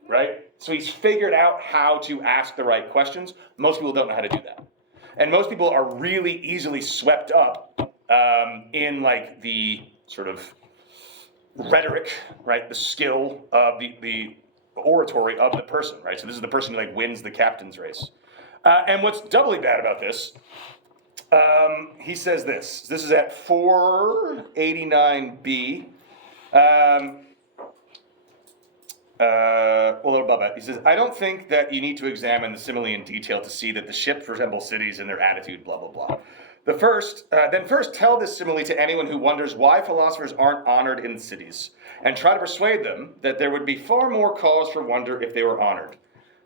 right? So he's figured out how to ask the right questions. Most people don't know how to do that. And most people are really easily swept up in like the sort of rhetoric, right? The skill of the oratory of the person, right? So this is the person who like wins the captain's race. And what's doubly bad about this, he says this. This is at 489b. A little above that. He says, I don't think that you need to examine the simile in detail to see that the ships resemble cities in their attitude, blah, blah, blah. Then first tell this simile to anyone who wonders why philosophers aren't honored in cities, and try to persuade them that there would be far more cause for wonder if they were honored.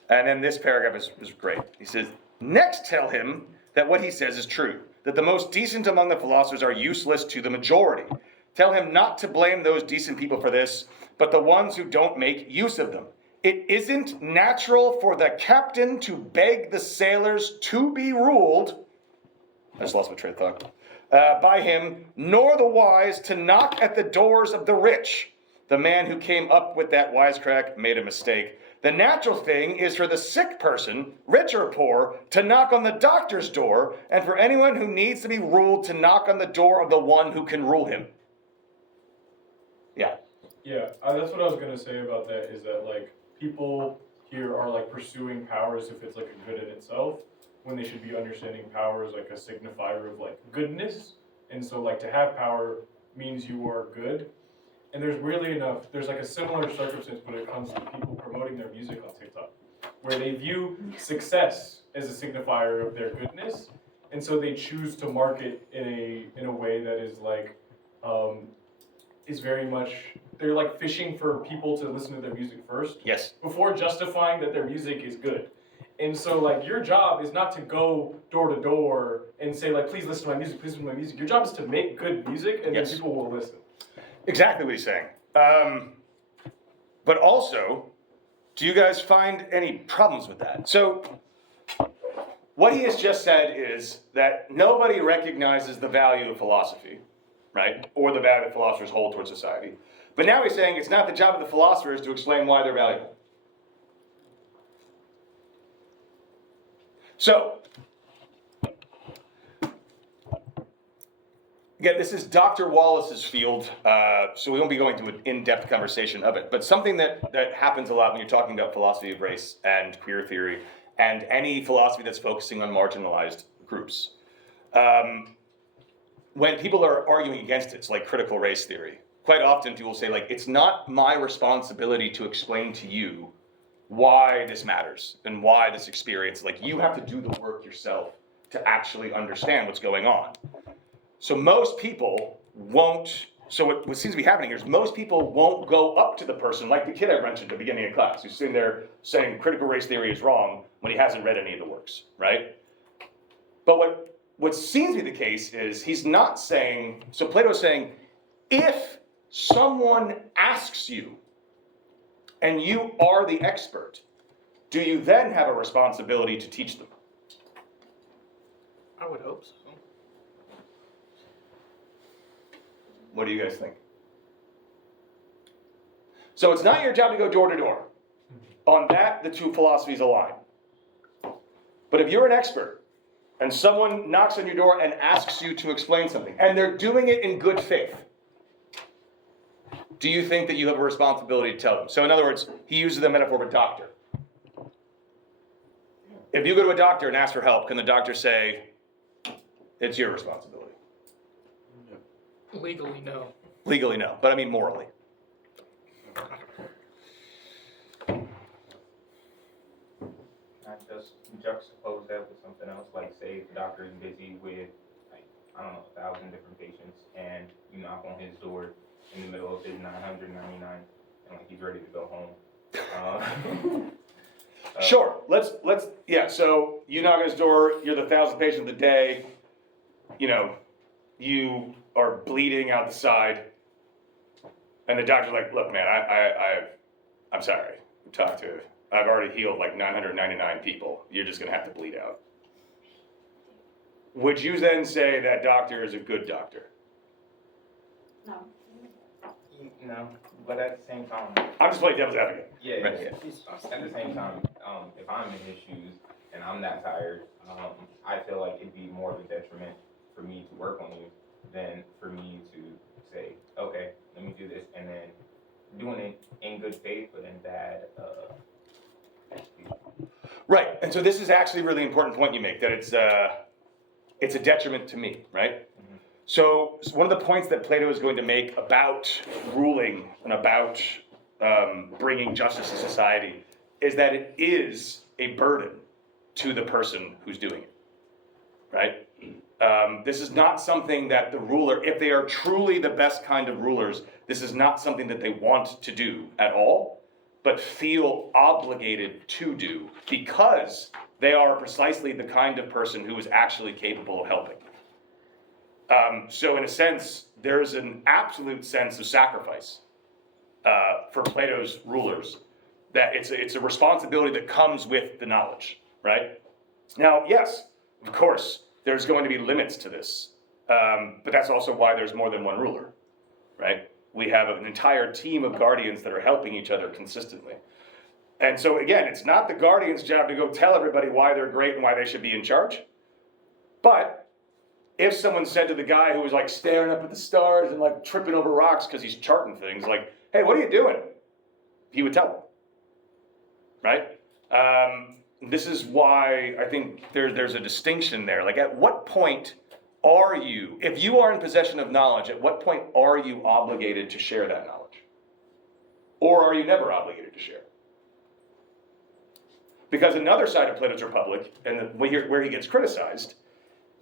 And then this paragraph is great. He says, next tell him that what he says is true, that the most decent among the philosophers are useless to the majority. Tell him not to blame those decent people for this, but the ones who don't make use of them. It isn't natural for the captain to beg the sailors to be ruled, I just lost my train of thought, by him, nor the wise to knock at the doors of the rich. The man who came up with that wisecrack made a mistake. The natural thing is for the sick person, rich or poor, to knock on the doctor's door, and for anyone who needs to be ruled to knock on the door of the one who can rule him. Yeah. Yeah, that's what I was gonna say about that, is that like people here are like pursuing power as if it's like a good in itself, when they should be understanding power as like a signifier of like goodness. And so like to have power means you are good. And there's like a similar circumstance when it comes to people promoting their music on TikTok, where they view success as a signifier of their goodness, and so they choose to market in a way that is like is very much, they're like fishing for people to listen to their music first. Yes. Before justifying that their music is good. And so like your job is not to go door to door and say like, please listen to my music, please listen to my music. Your job is to make good music, and then people will listen. Exactly what he's saying. But also, do you guys find any problems with that? So, what he has just said is that nobody recognizes the value of philosophy, right? Or the value that philosophers hold towards society. But now he's saying it's not the job of the philosophers to explain why they're valuable. So, again, this is Dr. Wallace's field, so we won't be going to an in-depth conversation of it. But something that happens a lot when you're talking about philosophy of race and queer theory and any philosophy that's focusing on marginalized groups. When people are arguing against it, it's like critical race theory. Quite often people say, like, it's not my responsibility to explain to you why this matters and why this experience, like, you have to do the work yourself to actually understand what's going on. So most people won't, so what seems to be happening here is most people won't go up to the person, like the kid I mentioned at the beginning of class, who's sitting there saying critical race theory is wrong when he hasn't read any of the works, right? But what seems to be the case is he's not saying, so Plato's saying, if someone asks you, and you are the expert, do you then have a responsibility to teach them? I would hope so. What do you guys think? So it's not your job to go door to door. On that, the two philosophies align. But if you're an expert and someone knocks on your door and asks you to explain something, and they're doing it in good faith, do you think that you have a responsibility to tell them? So in other words, he uses the metaphor of a doctor. If you go to a doctor and ask for help, can the doctor say, it's your responsibility? Legally, no. Legally, no, but I mean morally. I just juxtapose that with something else, like say the doctor is busy with, like, I don't know, 1,000 different patients, and you knock on his door in the middle of his 999, and like he's ready to go home. Sure, yeah, so you knock on his door, you're the 1,000th patient of the day, you are bleeding out the side, and the doctor's like, look, man, I'm sorry, I've already healed like 999 people, you're just gonna have to bleed out. Would you then say that doctor is a good doctor? No. No, but at the same time, I'm just playing devil's advocate. yeah, Right, at the same time, if I'm in his shoes and I'm that tired, I feel like it'd be more of a detriment for me to work on you than for me to say, okay, let me do this, and then doing it in good faith, but in bad execution. Right, and so this is actually a really important point you make, that it's a detriment to me, right? Mm-hmm. So one of the points that Plato is going to make about ruling and about bringing justice to society is that it is a burden to the person who's doing it, right? This is not something that the ruler, if they are truly the best kind of rulers, this is not something that they want to do at all, but feel obligated to do because they are precisely the kind of person who is actually capable of helping. So in a sense, there's an absolute sense of sacrifice for Plato's rulers, that it's a responsibility that comes with the knowledge, right? Now, yes, of course, there's going to be limits to this, but that's also why there's more than one ruler, right? We have an entire team of guardians that are helping each other consistently. And so again, it's not the guardian's job to go tell everybody why they're great and why they should be in charge, but if someone said to the guy who was like staring up at the stars and like tripping over rocks because he's charting things, like, hey, what are you doing? He would tell them, right? This is why I think there's a distinction there. Like, at what point are you, if you are in possession of knowledge, at what point are you obligated to share that knowledge? Or are you never obligated to share? Because another side of Plato's Republic, and where he gets criticized,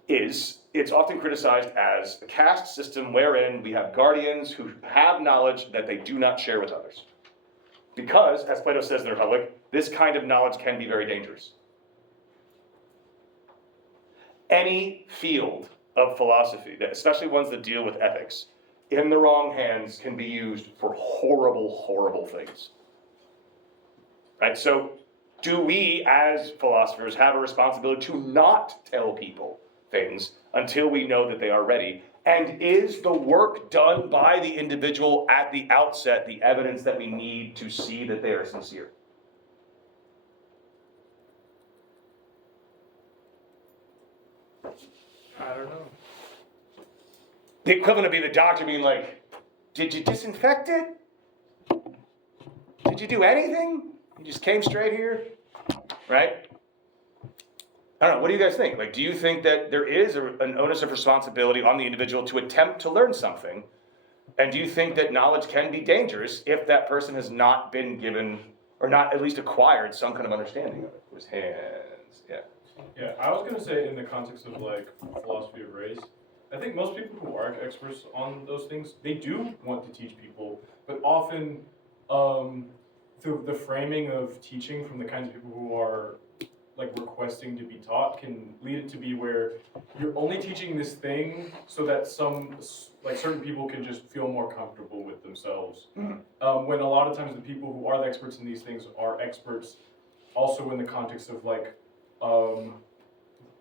is it's often criticized as a caste system wherein we have guardians who have knowledge that they do not share with others. Because, as Plato says in the Republic, this kind of knowledge can be very dangerous. Any field of philosophy, especially ones that deal with ethics, in the wrong hands can be used for horrible, horrible things. Right? So, do we as philosophers have a responsibility to not tell people things until we know that they are ready? And is the work done by the individual at the outset the evidence that we need to see that they are sincere? I don't know. The equivalent would be the doctor being like, did you disinfect it? Did you do anything? You just came straight here? Right? I don't know, what do you guys think? Like, do you think that there is an onus of responsibility on the individual to attempt to learn something? And do you think that knowledge can be dangerous if that person has not been given, or not at least acquired, some kind of understanding of it? It was hands, yeah. Yeah, I was gonna say in the context of like philosophy of race, I think most people who aren't experts on those things, they do want to teach people, but often the framing of teaching from the kinds of people who are like requesting to be taught can lead it to be where you're only teaching this thing so that certain people can just feel more comfortable with themselves. Mm-hmm. When a lot of times the people who are the experts in these things are experts also in the context of like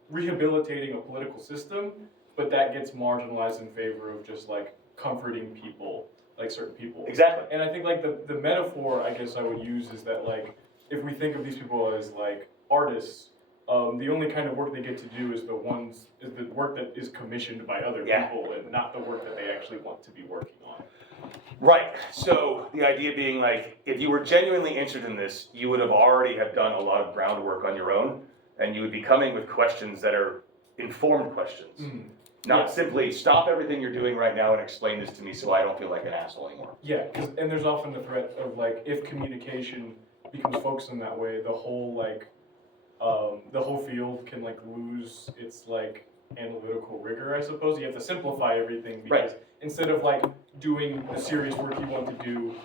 rehabilitating a political system, but that gets marginalized in favor of just like comforting people, like certain people. Exactly. And I think like the metaphor I guess I would use is that like if we think of these people as like artists, the only kind of work they get to do is the work that is commissioned by other people and not the work that they actually want to be working on. Right. So the idea being like, if you were genuinely interested in this, you would have already have done a lot of groundwork on your own, and you would be coming with questions that are informed questions. Not simply stop everything you're doing right now and explain this to me so I don't feel like an asshole anymore. Yeah, and there's often the threat of like, if communication becomes focused in that way, the whole field can like lose its like analytical rigor, I suppose. You have to simplify everything because instead of like doing the serious work you want to do,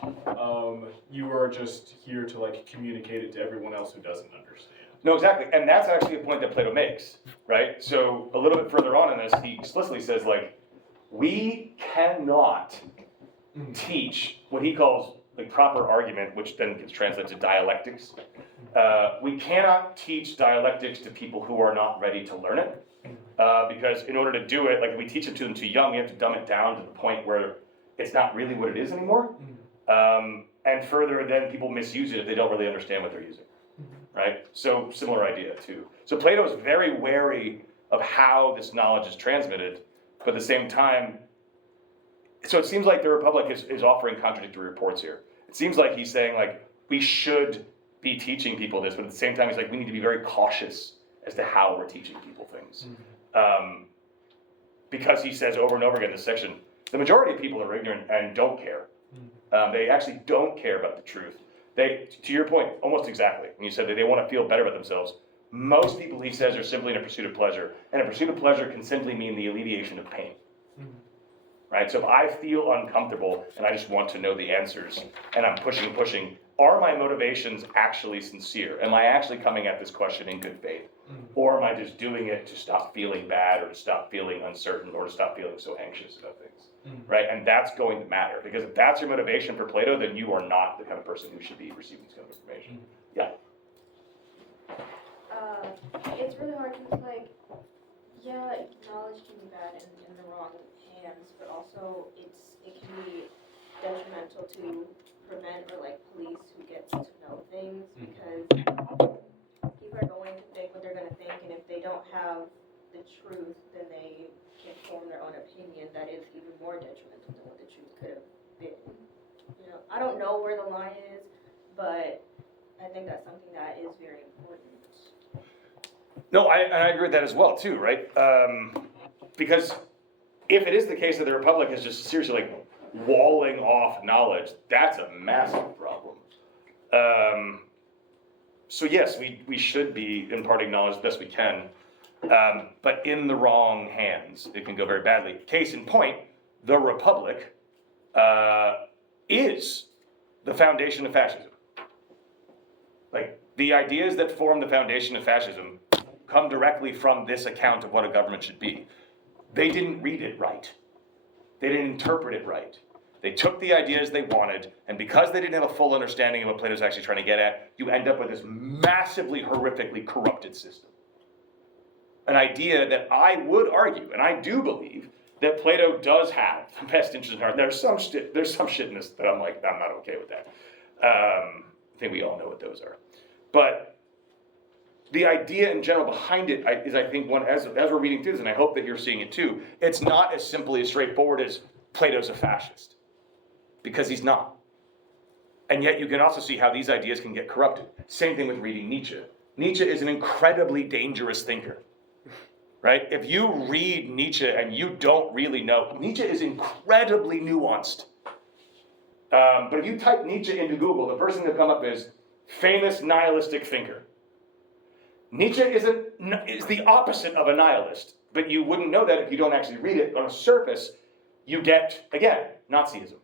you are just here to like communicate it to everyone else who doesn't understand. No, exactly, and that's actually a point that Plato makes, right? So a little bit further on in this, he explicitly says like, we cannot teach what he calls like proper argument, which then gets translated to dialectics. We cannot teach dialectics to people who are not ready to learn it, because in order to do it, like if we teach it to them too young, we have to dumb it down to the point where it's not really what it is anymore. And further, then people misuse it if they don't really understand what they're using, right? So similar idea too. So Plato is very wary of how this knowledge is transmitted, but at the same time, so it seems like the Republic is offering contradictory reports here. It seems like he's saying like, we should be teaching people this, but at the same time, he's like, we need to be very cautious as to how we're teaching people things. Because he says over and over again in this section, the majority of people are ignorant and don't care. They actually don't care about the truth. They, to your point, almost exactly, when you said that they want to feel better about themselves, most people, he says, are simply in a pursuit of pleasure. And a pursuit of pleasure can simply mean the alleviation of pain. Right? So if I feel uncomfortable and I just want to know the answers and I'm pushing, are my motivations actually sincere? Am I actually coming at this question in good faith? Or am I just doing it to stop feeling bad or to stop feeling uncertain or to stop feeling so anxious about things? Right? And that's going to matter, because if that's your motivation for Plato, then you are not the kind of person who should be receiving this kind of information. Yeah. It's really hard because, like, yeah, knowledge can be bad in the wrong hands, but also it can be detrimental to prevent or like police who gets to know things, because people are going to think what they're going to think, and if they don't have the truth, then they can form their own opinion that is even more detrimental than what the truth could have been. You know, I don't know where the line is, but I think that's something that is very important. No, I agree with that as well too, right? Because if it is the case that the Republic is just seriously like walling off knowledge, that's a massive problem. So yes, we should be imparting knowledge as best we can, but in the wrong hands, it can go very badly. Case in point, the Republic is the foundation of fascism. Like, the ideas that form the foundation of fascism come directly from this account of what a government should be. They didn't read it right. They didn't interpret it right. They took the ideas they wanted, and because they didn't have a full understanding of what Plato's actually trying to get at, you end up with this massively, horrifically corrupted system. An idea that I would argue, and I do believe, that Plato does have the best interest in heart. There's some shit in this that I'm like, I'm not okay with that. I think we all know what those are. But the idea in general behind it is, I think, one, as we're reading through this, and I hope that you're seeing it too, it's not as simply as straightforward as Plato's a fascist. Because he's not. And yet you can also see how these ideas can get corrupted. Same thing with reading Nietzsche. Nietzsche is an incredibly dangerous thinker. Right? If you read Nietzsche and you don't really know, Nietzsche is incredibly nuanced. But if you type Nietzsche into Google, the first thing that'll come up is famous nihilistic thinker. Nietzsche is the opposite of a nihilist, but you wouldn't know that if you don't actually read it. On a surface, you get, again, Nazism,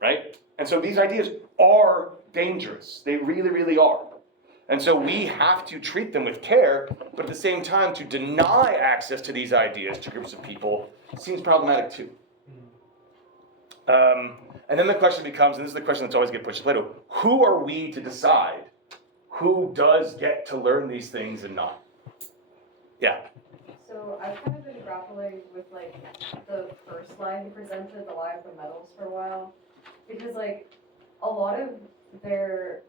right? And so these ideas are dangerous. They really, really are. And so we have to treat them with care, but at the same time, to deny access to these ideas to groups of people seems problematic too. And then the question becomes, and this is the question that's always get pushed to Plato, who are we to decide who does get to learn these things and not? Yeah. So I've kind of been grappling with like the first slide you presented, the lie of the metals, for a while, because like a lot of their,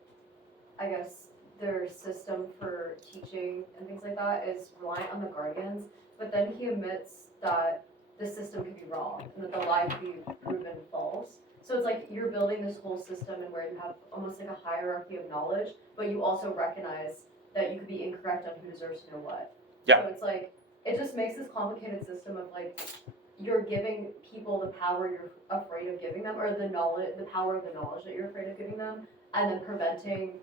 I guess, their system for teaching and things like that is reliant on the guardians, but then he admits that the system could be wrong and that the lie could be proven false. So it's like you're building this whole system and where you have almost like a hierarchy of knowledge, but you also recognize that you could be incorrect on who deserves to know what. Yeah. So it's like, it just makes this complicated system of like, you're giving people the power you're afraid of giving them, or the power of the knowledge that you're afraid of giving them, and then preventing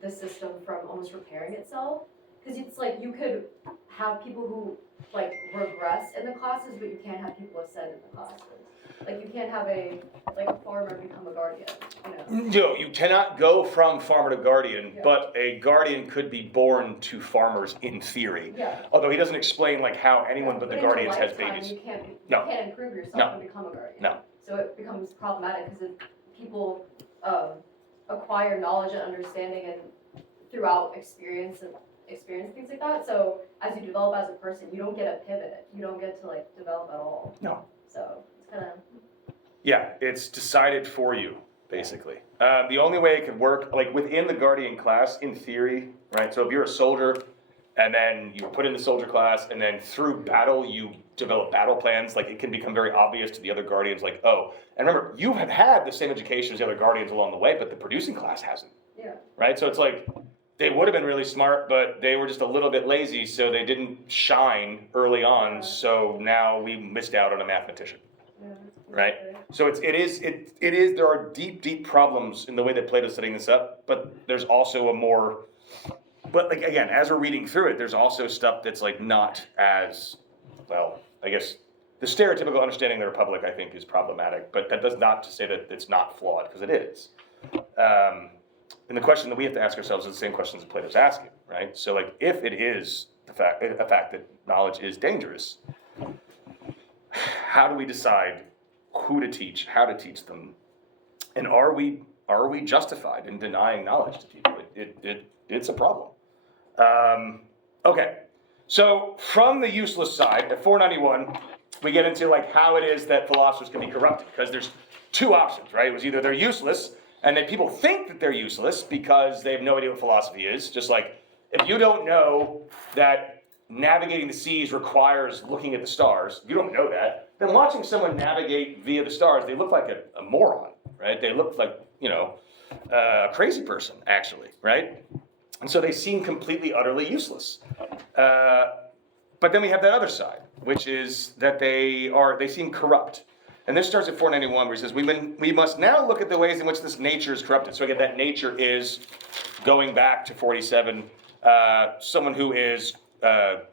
the system from almost repairing itself. Because it's like you could have people who like regress in the classes, but you can't have people ascend in the classes. Like you can't have a farmer become a guardian, you know? No, you cannot go from farmer to guardian, Yeah. but a guardian could be born to farmers in theory. Yeah. Although he doesn't explain like how anyone but the in your guardians has lifetime, babies. You can't No. improve yourself No. and become a guardian. No. So it becomes problematic because people acquire knowledge and understanding and throughout experience things like that. So as you develop as a person, you don't get a pivot. You don't get to like develop at all. No. So it's kind of. Yeah, it's decided for you, basically. The only way it could work, like within the guardian class, in theory, right? So if you're a soldier, and then you put in the soldier class, and then through battle you develop battle plans, like it can become very obvious to the other guardians, like, oh, and remember, you have had the same education as the other guardians along the way, but the producing class hasn't. Yeah. Right? So it's like, they would have been really smart, but they were just a little bit lazy, so they didn't shine early on, so now we missed out on a mathematician. Yeah. Right? So it is, there are deep problems in the way that Plato's setting this up, but there's also but like, again, as we're reading through it, there's also stuff that's like not as, well, I guess, the stereotypical understanding of the Republic, I think, is problematic, but that does not to say that it's not flawed, because it is. And the question that we have to ask ourselves is the same questions that Plato's asking, right? So like, if it is a fact that knowledge is dangerous, how do we decide who to teach, how to teach them, and are we justified in denying knowledge to people? It's a problem. Okay, so from the useless side, at 491, we get into like how it is that philosophers can be corrupted, because there's two options, right? It was either they're useless, and then people think that they're useless because they have no idea what philosophy is. Just like, if you don't know that navigating the seas requires looking at the stars, if you don't know that, then watching someone navigate via the stars, they look like a moron, right? They look like, a crazy person, actually, right? And so they seem completely, utterly useless. But then we have that other side, which is that they seem corrupt. And this starts at 491, where he says, we must now look at the ways in which this nature is corrupted. So again, that nature is, going back to 47, someone who is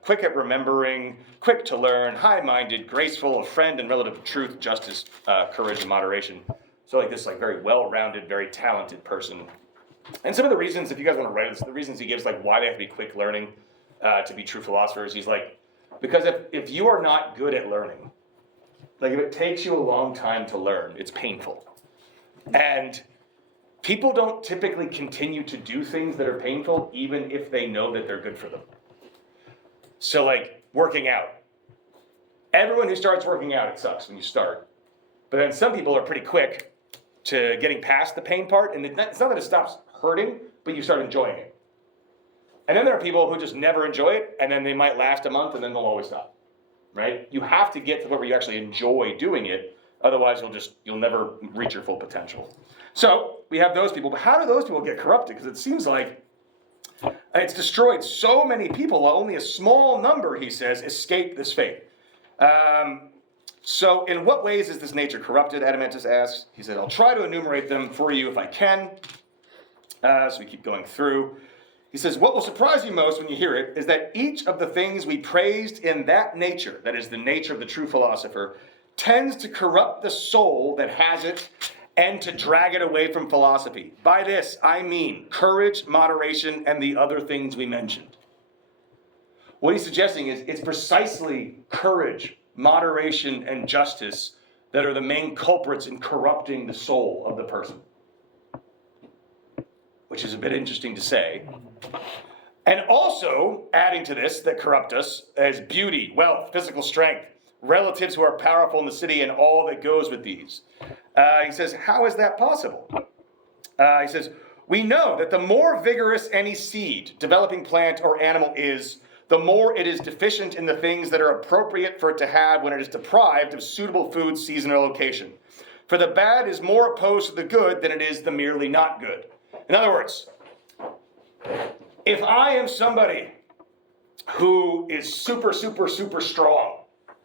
quick at remembering, quick to learn, high-minded, graceful, a friend and relative of truth, justice, courage, and moderation. So like this very well-rounded, very talented person. And some of the reasons, if you guys want to write this, the reasons he gives, like why they have to be quick learning to be true philosophers, he's like, because if you are not good at learning, like if it takes you a long time to learn, it's painful. And people don't typically continue to do things that are painful, even if they know that they're good for them. So like working out. Everyone who starts working out, it sucks when you start. But then some people are pretty quick to getting past the pain part, and it's not that it stops hurting, but you start enjoying it. And then there are people who just never enjoy it, and then they might last a month, and then they'll always stop. Right? You have to get to the point where you actually enjoy doing it, otherwise you'll never reach your full potential. So we have those people, but how do those people get corrupted? Because it seems like it's destroyed so many people, while only a small number, he says, escape this fate. So in what ways is this nature corrupted, Adeimantus asks. He said, I'll try to enumerate them for you if I can. So we keep going through. He says, what will surprise you most when you hear it is that each of the things we praised in that nature, that is the nature of the true philosopher, tends to corrupt the soul that has it and to drag it away from philosophy. By this, I mean courage, moderation, and the other things we mentioned. What he's suggesting is it's precisely courage, moderation, and justice that are the main culprits in corrupting the soul of the person. Which is a bit interesting to say. And also, adding to this, that corrupt us, as beauty, wealth, physical strength, relatives who are powerful in the city, and all that goes with these. He says, how is that possible? He says, we know that the more vigorous any seed, developing plant or animal is, the more it is deficient in the things that are appropriate for it to have when it is deprived of suitable food, season, or location. For the bad is more opposed to the good than it is the merely not good. In other words, if I am somebody who is super, super, super strong,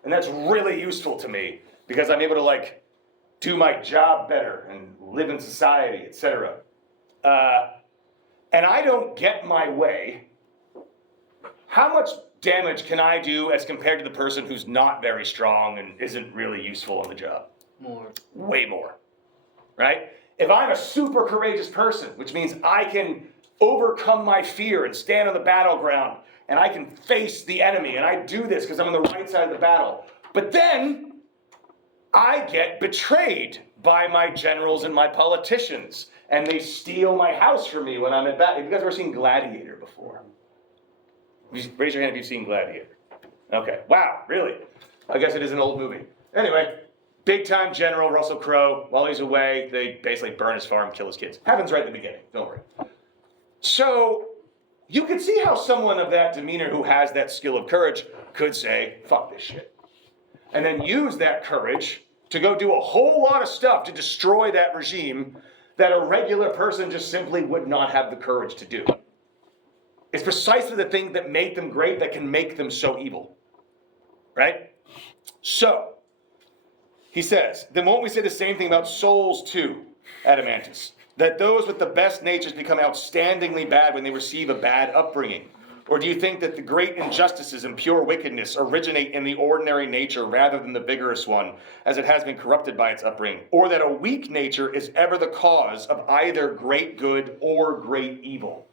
and that's really useful to me because I'm able to like do my job better and live in society, etc. And I don't get my way, how much damage can I do as compared to the person who's not very strong and isn't really useful on the job? More. Way more, right? If I'm a super courageous person, which means I can overcome my fear and stand on the battleground and I can face the enemy, and I do this because I'm on the right side of the battle. But then I get betrayed by my generals and my politicians, and they steal my house from me when I'm at battle. Have you guys ever seen Gladiator before? Raise your hand if you've seen Gladiator. Okay, wow, really? I guess it is an old movie. Anyway, big time general Russell Crowe, while he's away, they basically burn his farm, kill his kids. Happens right at the beginning, don't worry. So, you can see how someone of that demeanor who has that skill of courage could say, fuck this shit. And then use that courage to go do a whole lot of stuff to destroy that regime that a regular person just simply would not have the courage to do. It's precisely the thing that made them great that can make them so evil. Right? So, he says, then won't we say the same thing about souls too, Adeimantus? That those with the best natures become outstandingly bad when they receive a bad upbringing? Or do you think that the great injustices and pure wickedness originate in the ordinary nature rather than the vigorous one, as it has been corrupted by its upbringing? Or that a weak nature is ever the cause of either great good or great evil?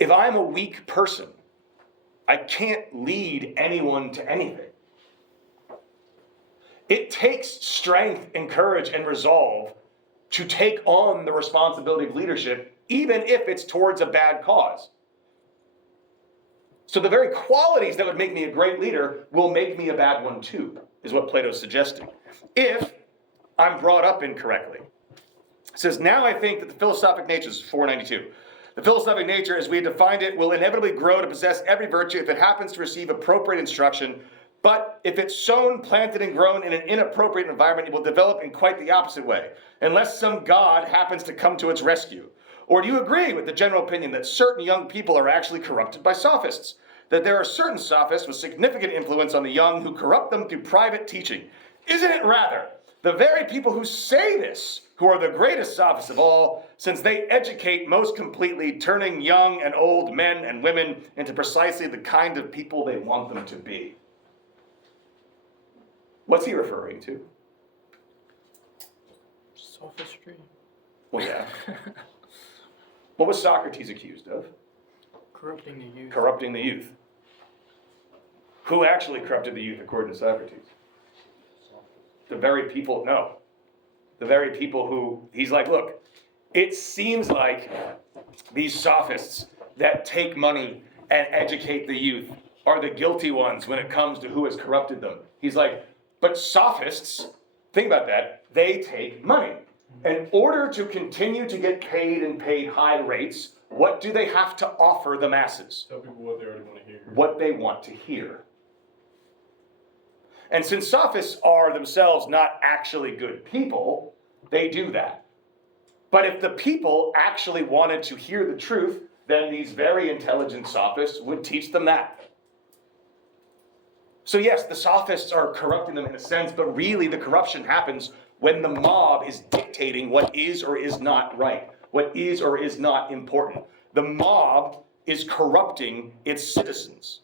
If I'm a weak person, I can't lead anyone to anything. It takes strength and courage and resolve to take on the responsibility of leadership, even if it's towards a bad cause. So the very qualities that would make me a great leader will make me a bad one too, is what Plato's suggesting, if I'm brought up incorrectly. It says, now I think that the philosophic nature, is 492, the philosophic nature as we have defined it will inevitably grow to possess every virtue if it happens to receive appropriate instruction. But if it's sown, planted, and grown in an inappropriate environment, it will develop in quite the opposite way, unless some god happens to come to its rescue. Or do you agree with the general opinion that certain young people are actually corrupted by sophists? That there are certain sophists with significant influence on the young who corrupt them through private teaching? Isn't it rather the very people who say this who are the greatest sophists of all, since they educate most completely, turning young and old men and women into precisely the kind of people they want them to be? What's he referring to? Sophistry. Well, yeah. What was Socrates accused of? Corrupting the youth. Corrupting the youth. Who actually corrupted the youth according to Socrates? The very people, no. The very people who, he's like, look, it seems like these sophists that take money and educate the youth are the guilty ones when it comes to who has corrupted them. He's like, but sophists, think about that, they take money. In order to continue to get paid and paid high rates, what do they have to offer the masses? Tell people what they already want to hear. What they want to hear. And since sophists are themselves not actually good people, they do that. But if the people actually wanted to hear the truth, then these very intelligent sophists would teach them that. So yes, the sophists are corrupting them in a sense, but really the corruption happens when the mob is dictating what is or is not right, what is or is not important. The mob is corrupting its citizens.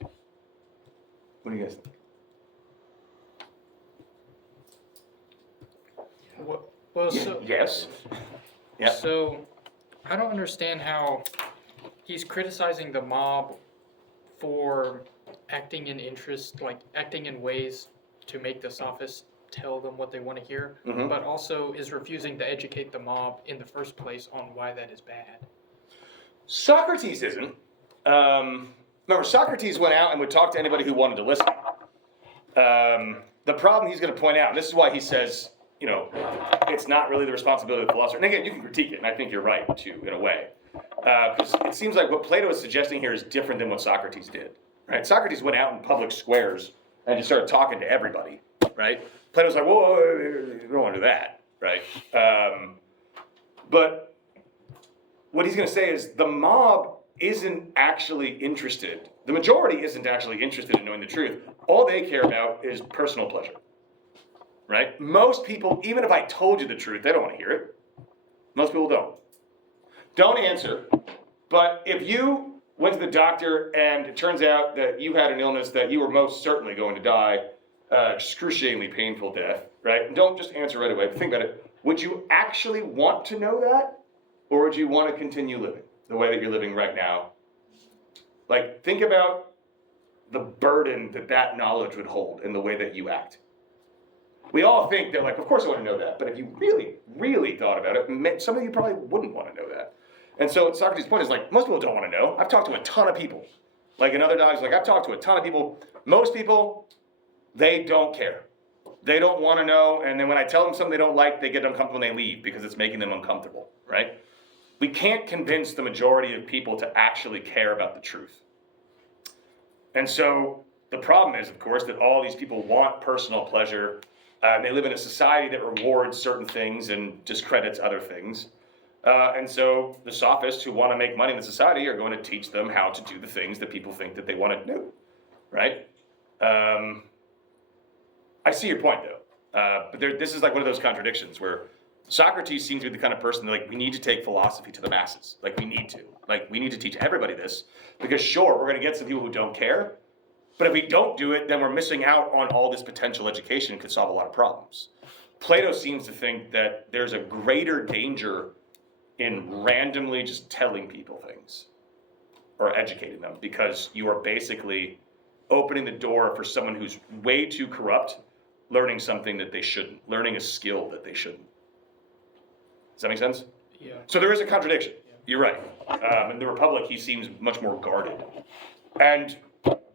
What do you guys think? Well, so Yes. Yeah. So I don't understand how he's criticizing the mob for acting in interest, like acting in ways to make the sophists tell them what they want to hear, but also is refusing to educate the mob in the first place on why that is bad. Socrates isn't. Remember, Socrates went out and would talk to anybody who wanted to listen. The problem he's going to point out, and this is why he says you know, it's not really the responsibility of the philosopher. And again, you can critique it, and I think you're right too, in a way. Because it seems like what Plato is suggesting here is different than what Socrates did, right? Socrates went out in public squares and just started talking to everybody, right? Plato's like, whoa, we don't want to do that, right? But what he's going to say is the mob isn't actually interested. The majority isn't actually interested in knowing the truth. All they care about is personal pleasure, right? Most people, even if I told you the truth, they don't want to hear it. Most people don't. Don't answer. But if you went to the doctor and it turns out that you had an illness that you were most certainly going to die, excruciatingly painful death, right? Don't just answer right away, but think about it. Would you actually want to know that? Or would you want to continue living the way that you're living right now? Like, think about the burden that that knowledge would hold in the way that you act. We all think that, like, of course I want to know that, but if you really, really thought about it, some of you probably wouldn't want to know that. And so Socrates' point is, like, most people don't want to know. I've talked to a ton of people. Like, in other dialogues, like, I've talked to a ton of people. Most people, they don't care. They don't want to know, and then when I tell them something they don't like, they get uncomfortable and they leave because it's making them uncomfortable, right? We can't convince the majority of people to actually care about the truth. And so the problem is, of course, that all these people want personal pleasure. They live in a society that rewards certain things and discredits other things. And so the sophists who want to make money in the society are going to teach them how to do the things that people think that they want to do, right? I see your point, though. But this is like one of those contradictions where Socrates seems to be the kind of person that, like, we need to take philosophy to the masses. Like, we need to. Like, we need to teach everybody this. Because, sure, we're going to get some people who don't care. But if we don't do it, then we're missing out on all this potential education and could solve a lot of problems. Plato seems to think that there's a greater danger in randomly just telling people things or educating them, because you are basically opening the door for someone who's way too corrupt learning something that they shouldn't, learning a skill that they shouldn't. Does that make sense? Yeah. So there is a contradiction. Yeah. You're right. In the Republic, he seems much more guarded. And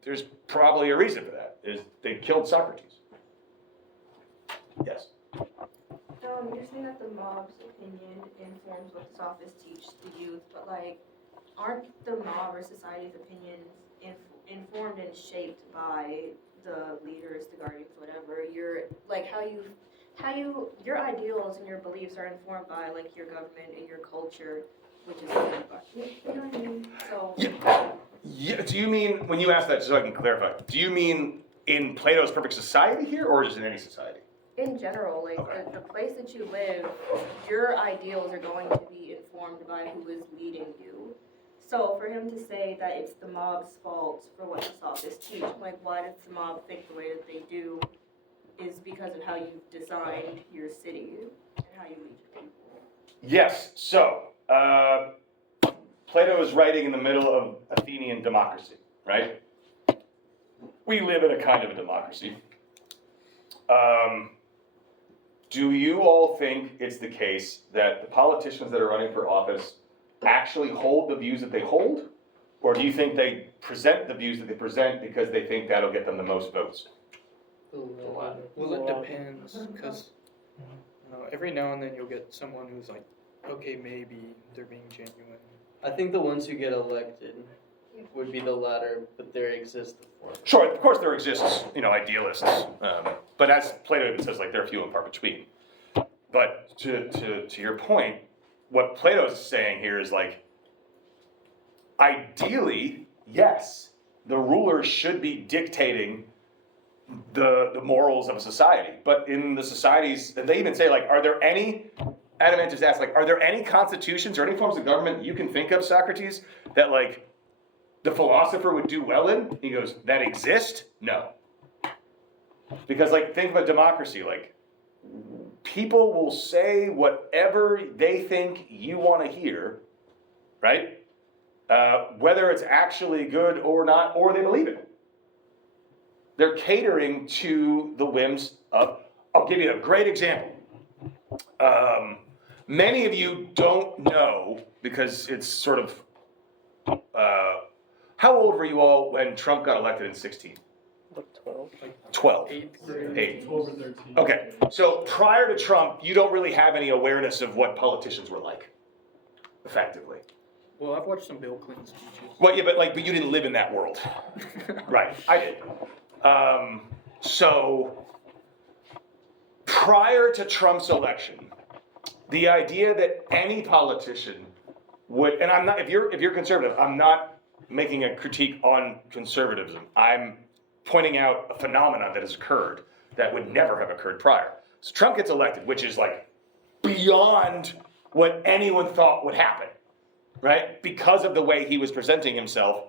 there's probably a reason for that, is they killed Socrates. Yes? You're saying that the mob's opinion informs what the sophists teach the youth, but, like, aren't the mob or society's opinions informed and shaped by the leaders, the guardians, whatever? Your ideals and your beliefs are informed by, like, your government and your culture, which is informed by, you know what I mean? So. Yeah. Do you mean, when you ask that, so I can clarify, do you mean in Plato's perfect society here, or just in any society? In general, like, okay. the place that you live, your ideals are going to be informed by who is leading you. So for him to say that it's the mob's fault for what the sophists teach, like, why does the mob think the way that they do, is because of how you've designed your city and how you lead your people. Yes, so Plato is writing in the middle of Athenian democracy, right? We live in a kind of a democracy. Do you all think it's the case that the politicians that are running for office actually hold the views that they hold? Or do you think they present the views that they present because they think that'll get them the most votes? Well, it depends, because every now and then you'll get someone who's like, okay, maybe they're being genuine. I think the ones who get elected would be the latter, but there exists the former. Sure, of course there exists, idealists. But as Plato even says, like, they're few and far between. But to your point, what Plato's saying here is, like, ideally, yes, the rulers should be dictating the morals of a society. But in the societies, they even say, like, are there any, Adeimantus asks, like, are there any constitutions or any forms of government you can think of, Socrates, that, like, the philosopher would do well in? He goes, that exist? No. Because, like, think of a democracy, like, people will say whatever they think you want to hear, right? Whether it's actually good or not, or they believe it. They're catering to the whims of, I'll give you a great example. Many of you don't know, because it's sort of, how old were you all when Trump got elected in 2016? Like 12. 12. 8th grade. 8. 12 or 13. Okay, so prior to Trump, you don't really have any awareness of what politicians were like, effectively. Well, I've watched some Bill Clinton speeches. Well, yeah, but you didn't live in that world. Right, I did. So prior to Trump's election, the idea that any politician would, and I'm not, if you're conservative, I'm not making a critique on conservatism. I'm pointing out a phenomenon that has occurred that would never have occurred prior. So Trump gets elected, which is like beyond what anyone thought would happen, right? Because of the way he was presenting himself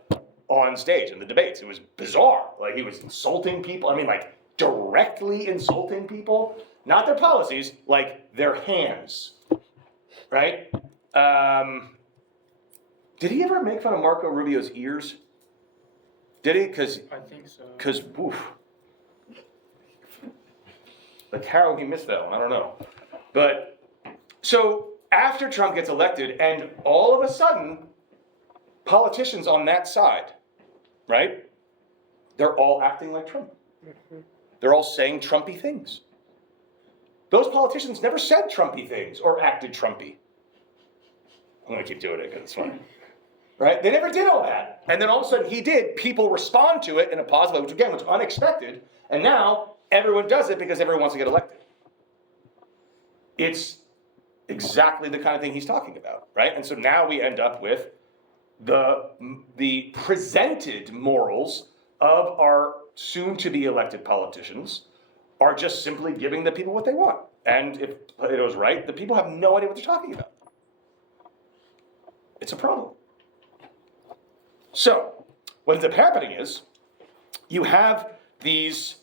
on stage in the debates. It was bizarre. Like, he was insulting people. I mean, like, directly insulting people. Not their policies, like their hands, right? Did he ever make fun of Marco Rubio's ears? Did he? I think so. Because, oof. Like, how he missed that one, I don't know. But, so, after Trump gets elected, and all of a sudden, politicians on that side, right? They're all acting like Trump. They're all saying Trumpy things. Those politicians never said Trumpy things or acted Trumpy. I'm gonna keep doing it because it's fun. Right? They never did all that. And then all of a sudden he did. People respond to it in a positive way, which again was unexpected. And now everyone does it because everyone wants to get elected. It's exactly the kind of thing he's talking about, right? And so now we end up with the presented morals of our soon-to-be elected politicians are just simply giving the people what they want. And if Plato's right, the people have no idea what they're talking about. It's a problem. So, what ends up happening is, you have these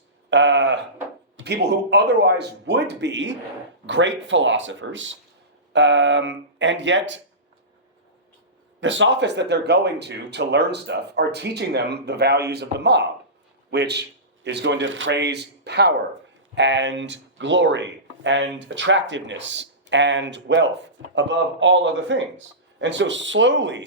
people who otherwise would be great philosophers, and yet the sophists that they're going to learn stuff are teaching them the values of the mob, which is going to praise power and glory and attractiveness and wealth above all other things. And so slowly,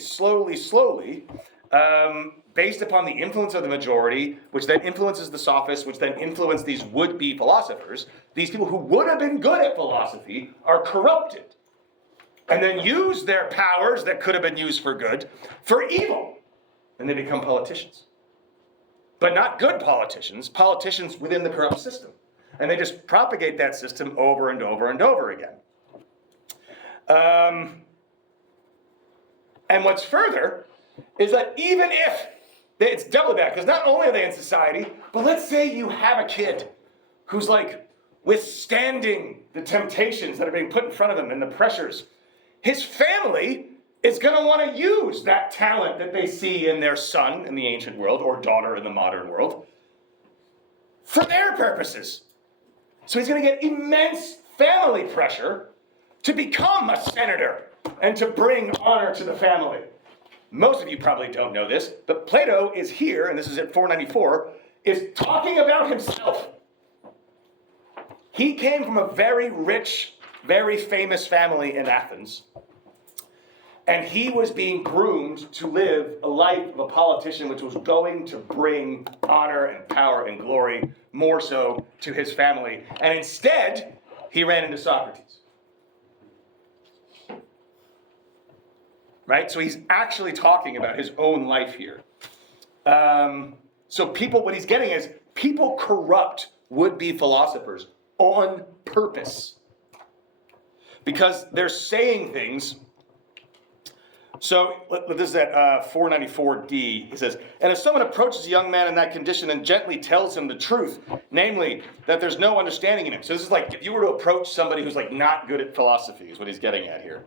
based upon the influence of the majority, which then influences the sophists, which then influence these would-be philosophers, these people who would have been good at philosophy are corrupted. And then use their powers that could have been used for good for evil. And they become politicians. But not good politicians, politicians within the corrupt system. And they just propagate that system over and over and over again. And what's further is that even if, it's doubly bad, because not only are they in society, but let's say you have a kid who's like withstanding the temptations that are being put in front of him and the pressures. His family is going to want to use that talent that they see in their son in the ancient world or daughter in the modern world for their purposes. So he's going to get immense family pressure to become a senator and to bring honor to the family. Most of you probably don't know this, but Plato is here, and this is at 494, is talking about himself. He came from a very rich, very famous family in Athens. And he was being groomed to live a life of a politician which was going to bring honor and power and glory more so to his family. And instead, he ran into Socrates. Right? So he's actually talking about his own life here. So people, what he's getting is, people corrupt would-be philosophers on purpose. Because they're saying things. So this is at 494D. He says, and if someone approaches a young man in that condition and gently tells him the truth, namely that there's no understanding in him. So this is like if you were to approach somebody who's like not good at philosophy, is what he's getting at here.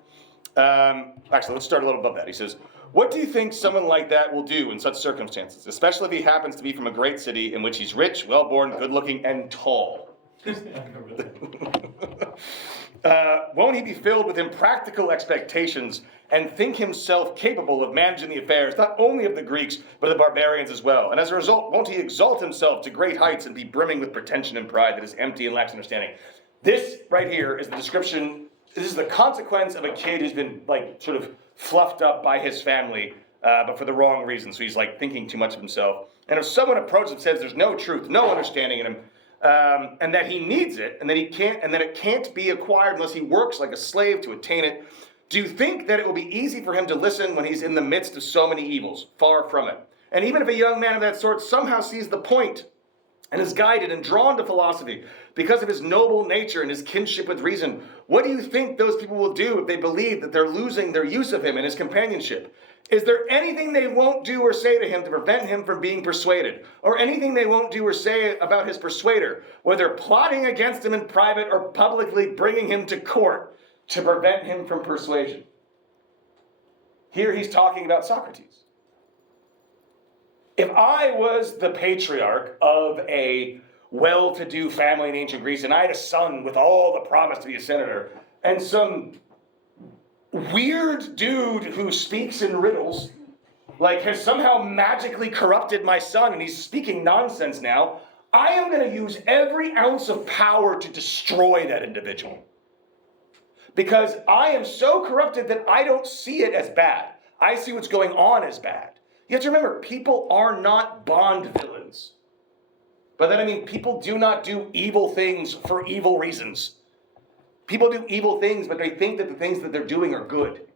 Actually, let's start a little above that. He says, what do you think someone like that will do in such circumstances, especially if he happens to be from a great city in which he's rich, well-born, good-looking, and tall? Won't he be filled with impractical expectations and think himself capable of managing the affairs, not only of the Greeks, but of the barbarians as well? And as a result, won't he exalt himself to great heights and be brimming with pretension and pride that is empty and lacks understanding? This right here is the description, this is the consequence of a kid who's been like sort of fluffed up by his family, but for the wrong reason. So he's like thinking too much of himself. And if someone approaches and says there's no truth, no understanding in him, and that he needs it, and that it can't be acquired unless he works like a slave to attain it, do you think that it will be easy for him to listen when he's in the midst of so many evils? Far from it. And even if a young man of that sort somehow sees the point and is guided and drawn to philosophy because of his noble nature and his kinship with reason, what do you think those people will do if they believe that they're losing their use of him and his companionship? Is there anything they won't do or say to him to prevent him from being persuaded? Or anything they won't do or say about his persuader, whether plotting against him in private or publicly bringing him to court to prevent him from persuasion? Here he's talking about Socrates. If I was the patriarch of a well-to-do family in ancient Greece, and I had a son with all the promise to be a senator, and some weird dude who speaks in riddles, like has somehow magically corrupted my son, and he's speaking nonsense now, I am going to use every ounce of power to destroy that individual. Because I am so corrupted that I don't see it as bad. I see what's going on as bad. You have to remember, people are not Bond villains. By that I mean people do not do evil things for evil reasons. People do evil things, but they think that the things that they're doing are good.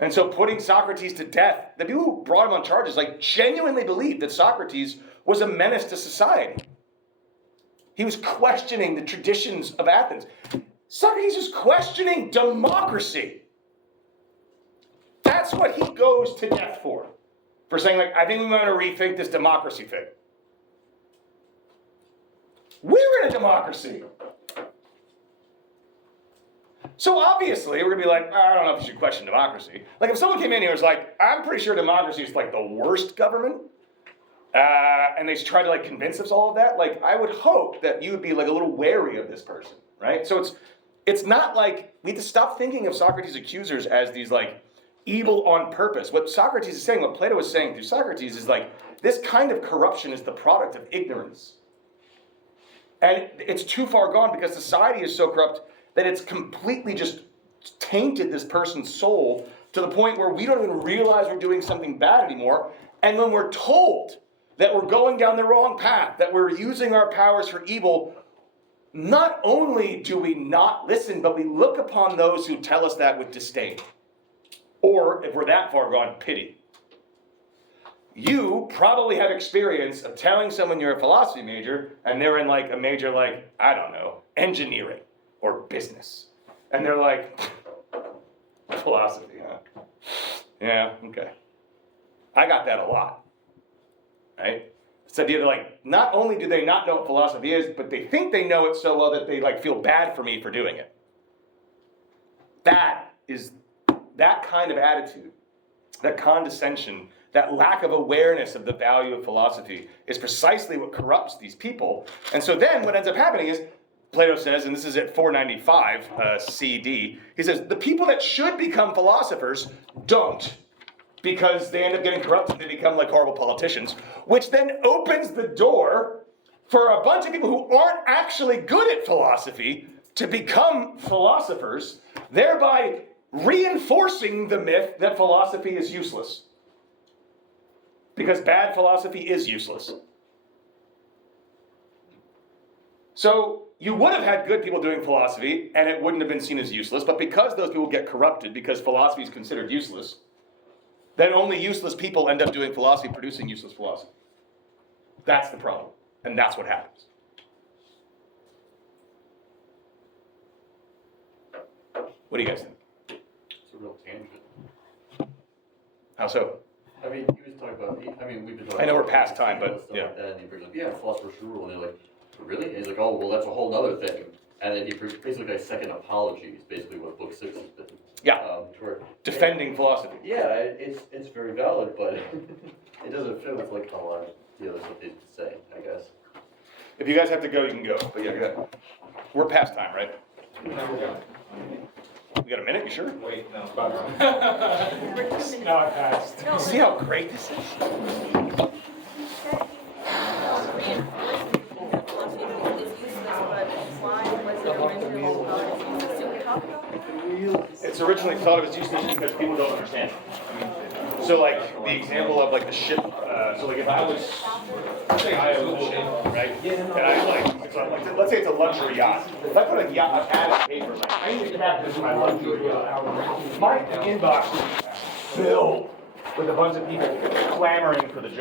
And so putting Socrates to death, the people who brought him on charges like genuinely believed that Socrates was a menace to society. He was questioning the traditions of Athens. Socrates was questioning democracy. That's what he goes to death for saying, like, I think we want to rethink this democracy thing. We're in a democracy. So obviously, we're going to be like, I don't know if you should question democracy. Like, if someone came in here and was like, I'm pretty sure democracy is, like, the worst government, and they try to, like, convince us all of that, like, I would hope that you would be, like, a little wary of this person, right? So it's not like, we have to stop thinking of Socrates' accusers as these, like, evil on purpose. What Socrates is saying, what Plato is saying through Socrates is like, this kind of corruption is the product of ignorance. And it's too far gone because society is so corrupt that it's completely just tainted this person's soul to the point where we don't even realize we're doing something bad anymore. And when we're told that we're going down the wrong path, that we're using our powers for evil, not only do we not listen, but we look upon those who tell us that with disdain. Or, if we're that far gone, pity. You probably have experience of telling someone you're a philosophy major, and they're in like a major like, I don't know, engineering or business. And they're like, philosophy, huh? Yeah, okay. I got that a lot, right? This idea that like, not only do they not know what philosophy is, but they think they know it so well that they like feel bad for me for doing it. That kind of attitude, that condescension, that lack of awareness of the value of philosophy is precisely what corrupts these people. And so then what ends up happening is, Plato says, and this is at 495 CD, he says, the people that should become philosophers don't, because they end up getting corrupted, they become like horrible politicians, which then opens the door for a bunch of people who aren't actually good at philosophy to become philosophers, thereby reinforcing the myth that philosophy is useless. Because bad philosophy is useless. So you would have had good people doing philosophy, and it wouldn't have been seen as useless, but because those people get corrupted, because philosophy is considered useless, then only useless people end up doing philosophy, producing useless philosophy. That's the problem, and that's what happens. What do you guys think? It's a real tangent. How so? I mean, he was talking about, we've been talking I know we're about past time, but stuff yeah. like that, and he brings up, yeah, philosophers rule, and they're like, really? And he's like, oh, well, that's a whole other thing. And then he basically got a second apology, is basically what book 6 has been. Yeah. Defending philosophy. Yeah, it's very valid, but it doesn't fit with like a lot of the other stuff they say, I guess. If you guys have to go, you can go. But yeah, go ahead. We're past time, right? We got a minute, you sure? Wait, no. Now I passed. See how great this is? Philosophy is useless, but why was it originally called? it's originally thought of as useless because people don't understand it. So like the example of like the ship, so like if I was, say I own a ship, right? And I like, so like, let's say it's a luxury yacht. If I put a yacht, a pad of paper, like, I need to captain my luxury yacht. My inbox is filled with a bunch of people clamoring for the job.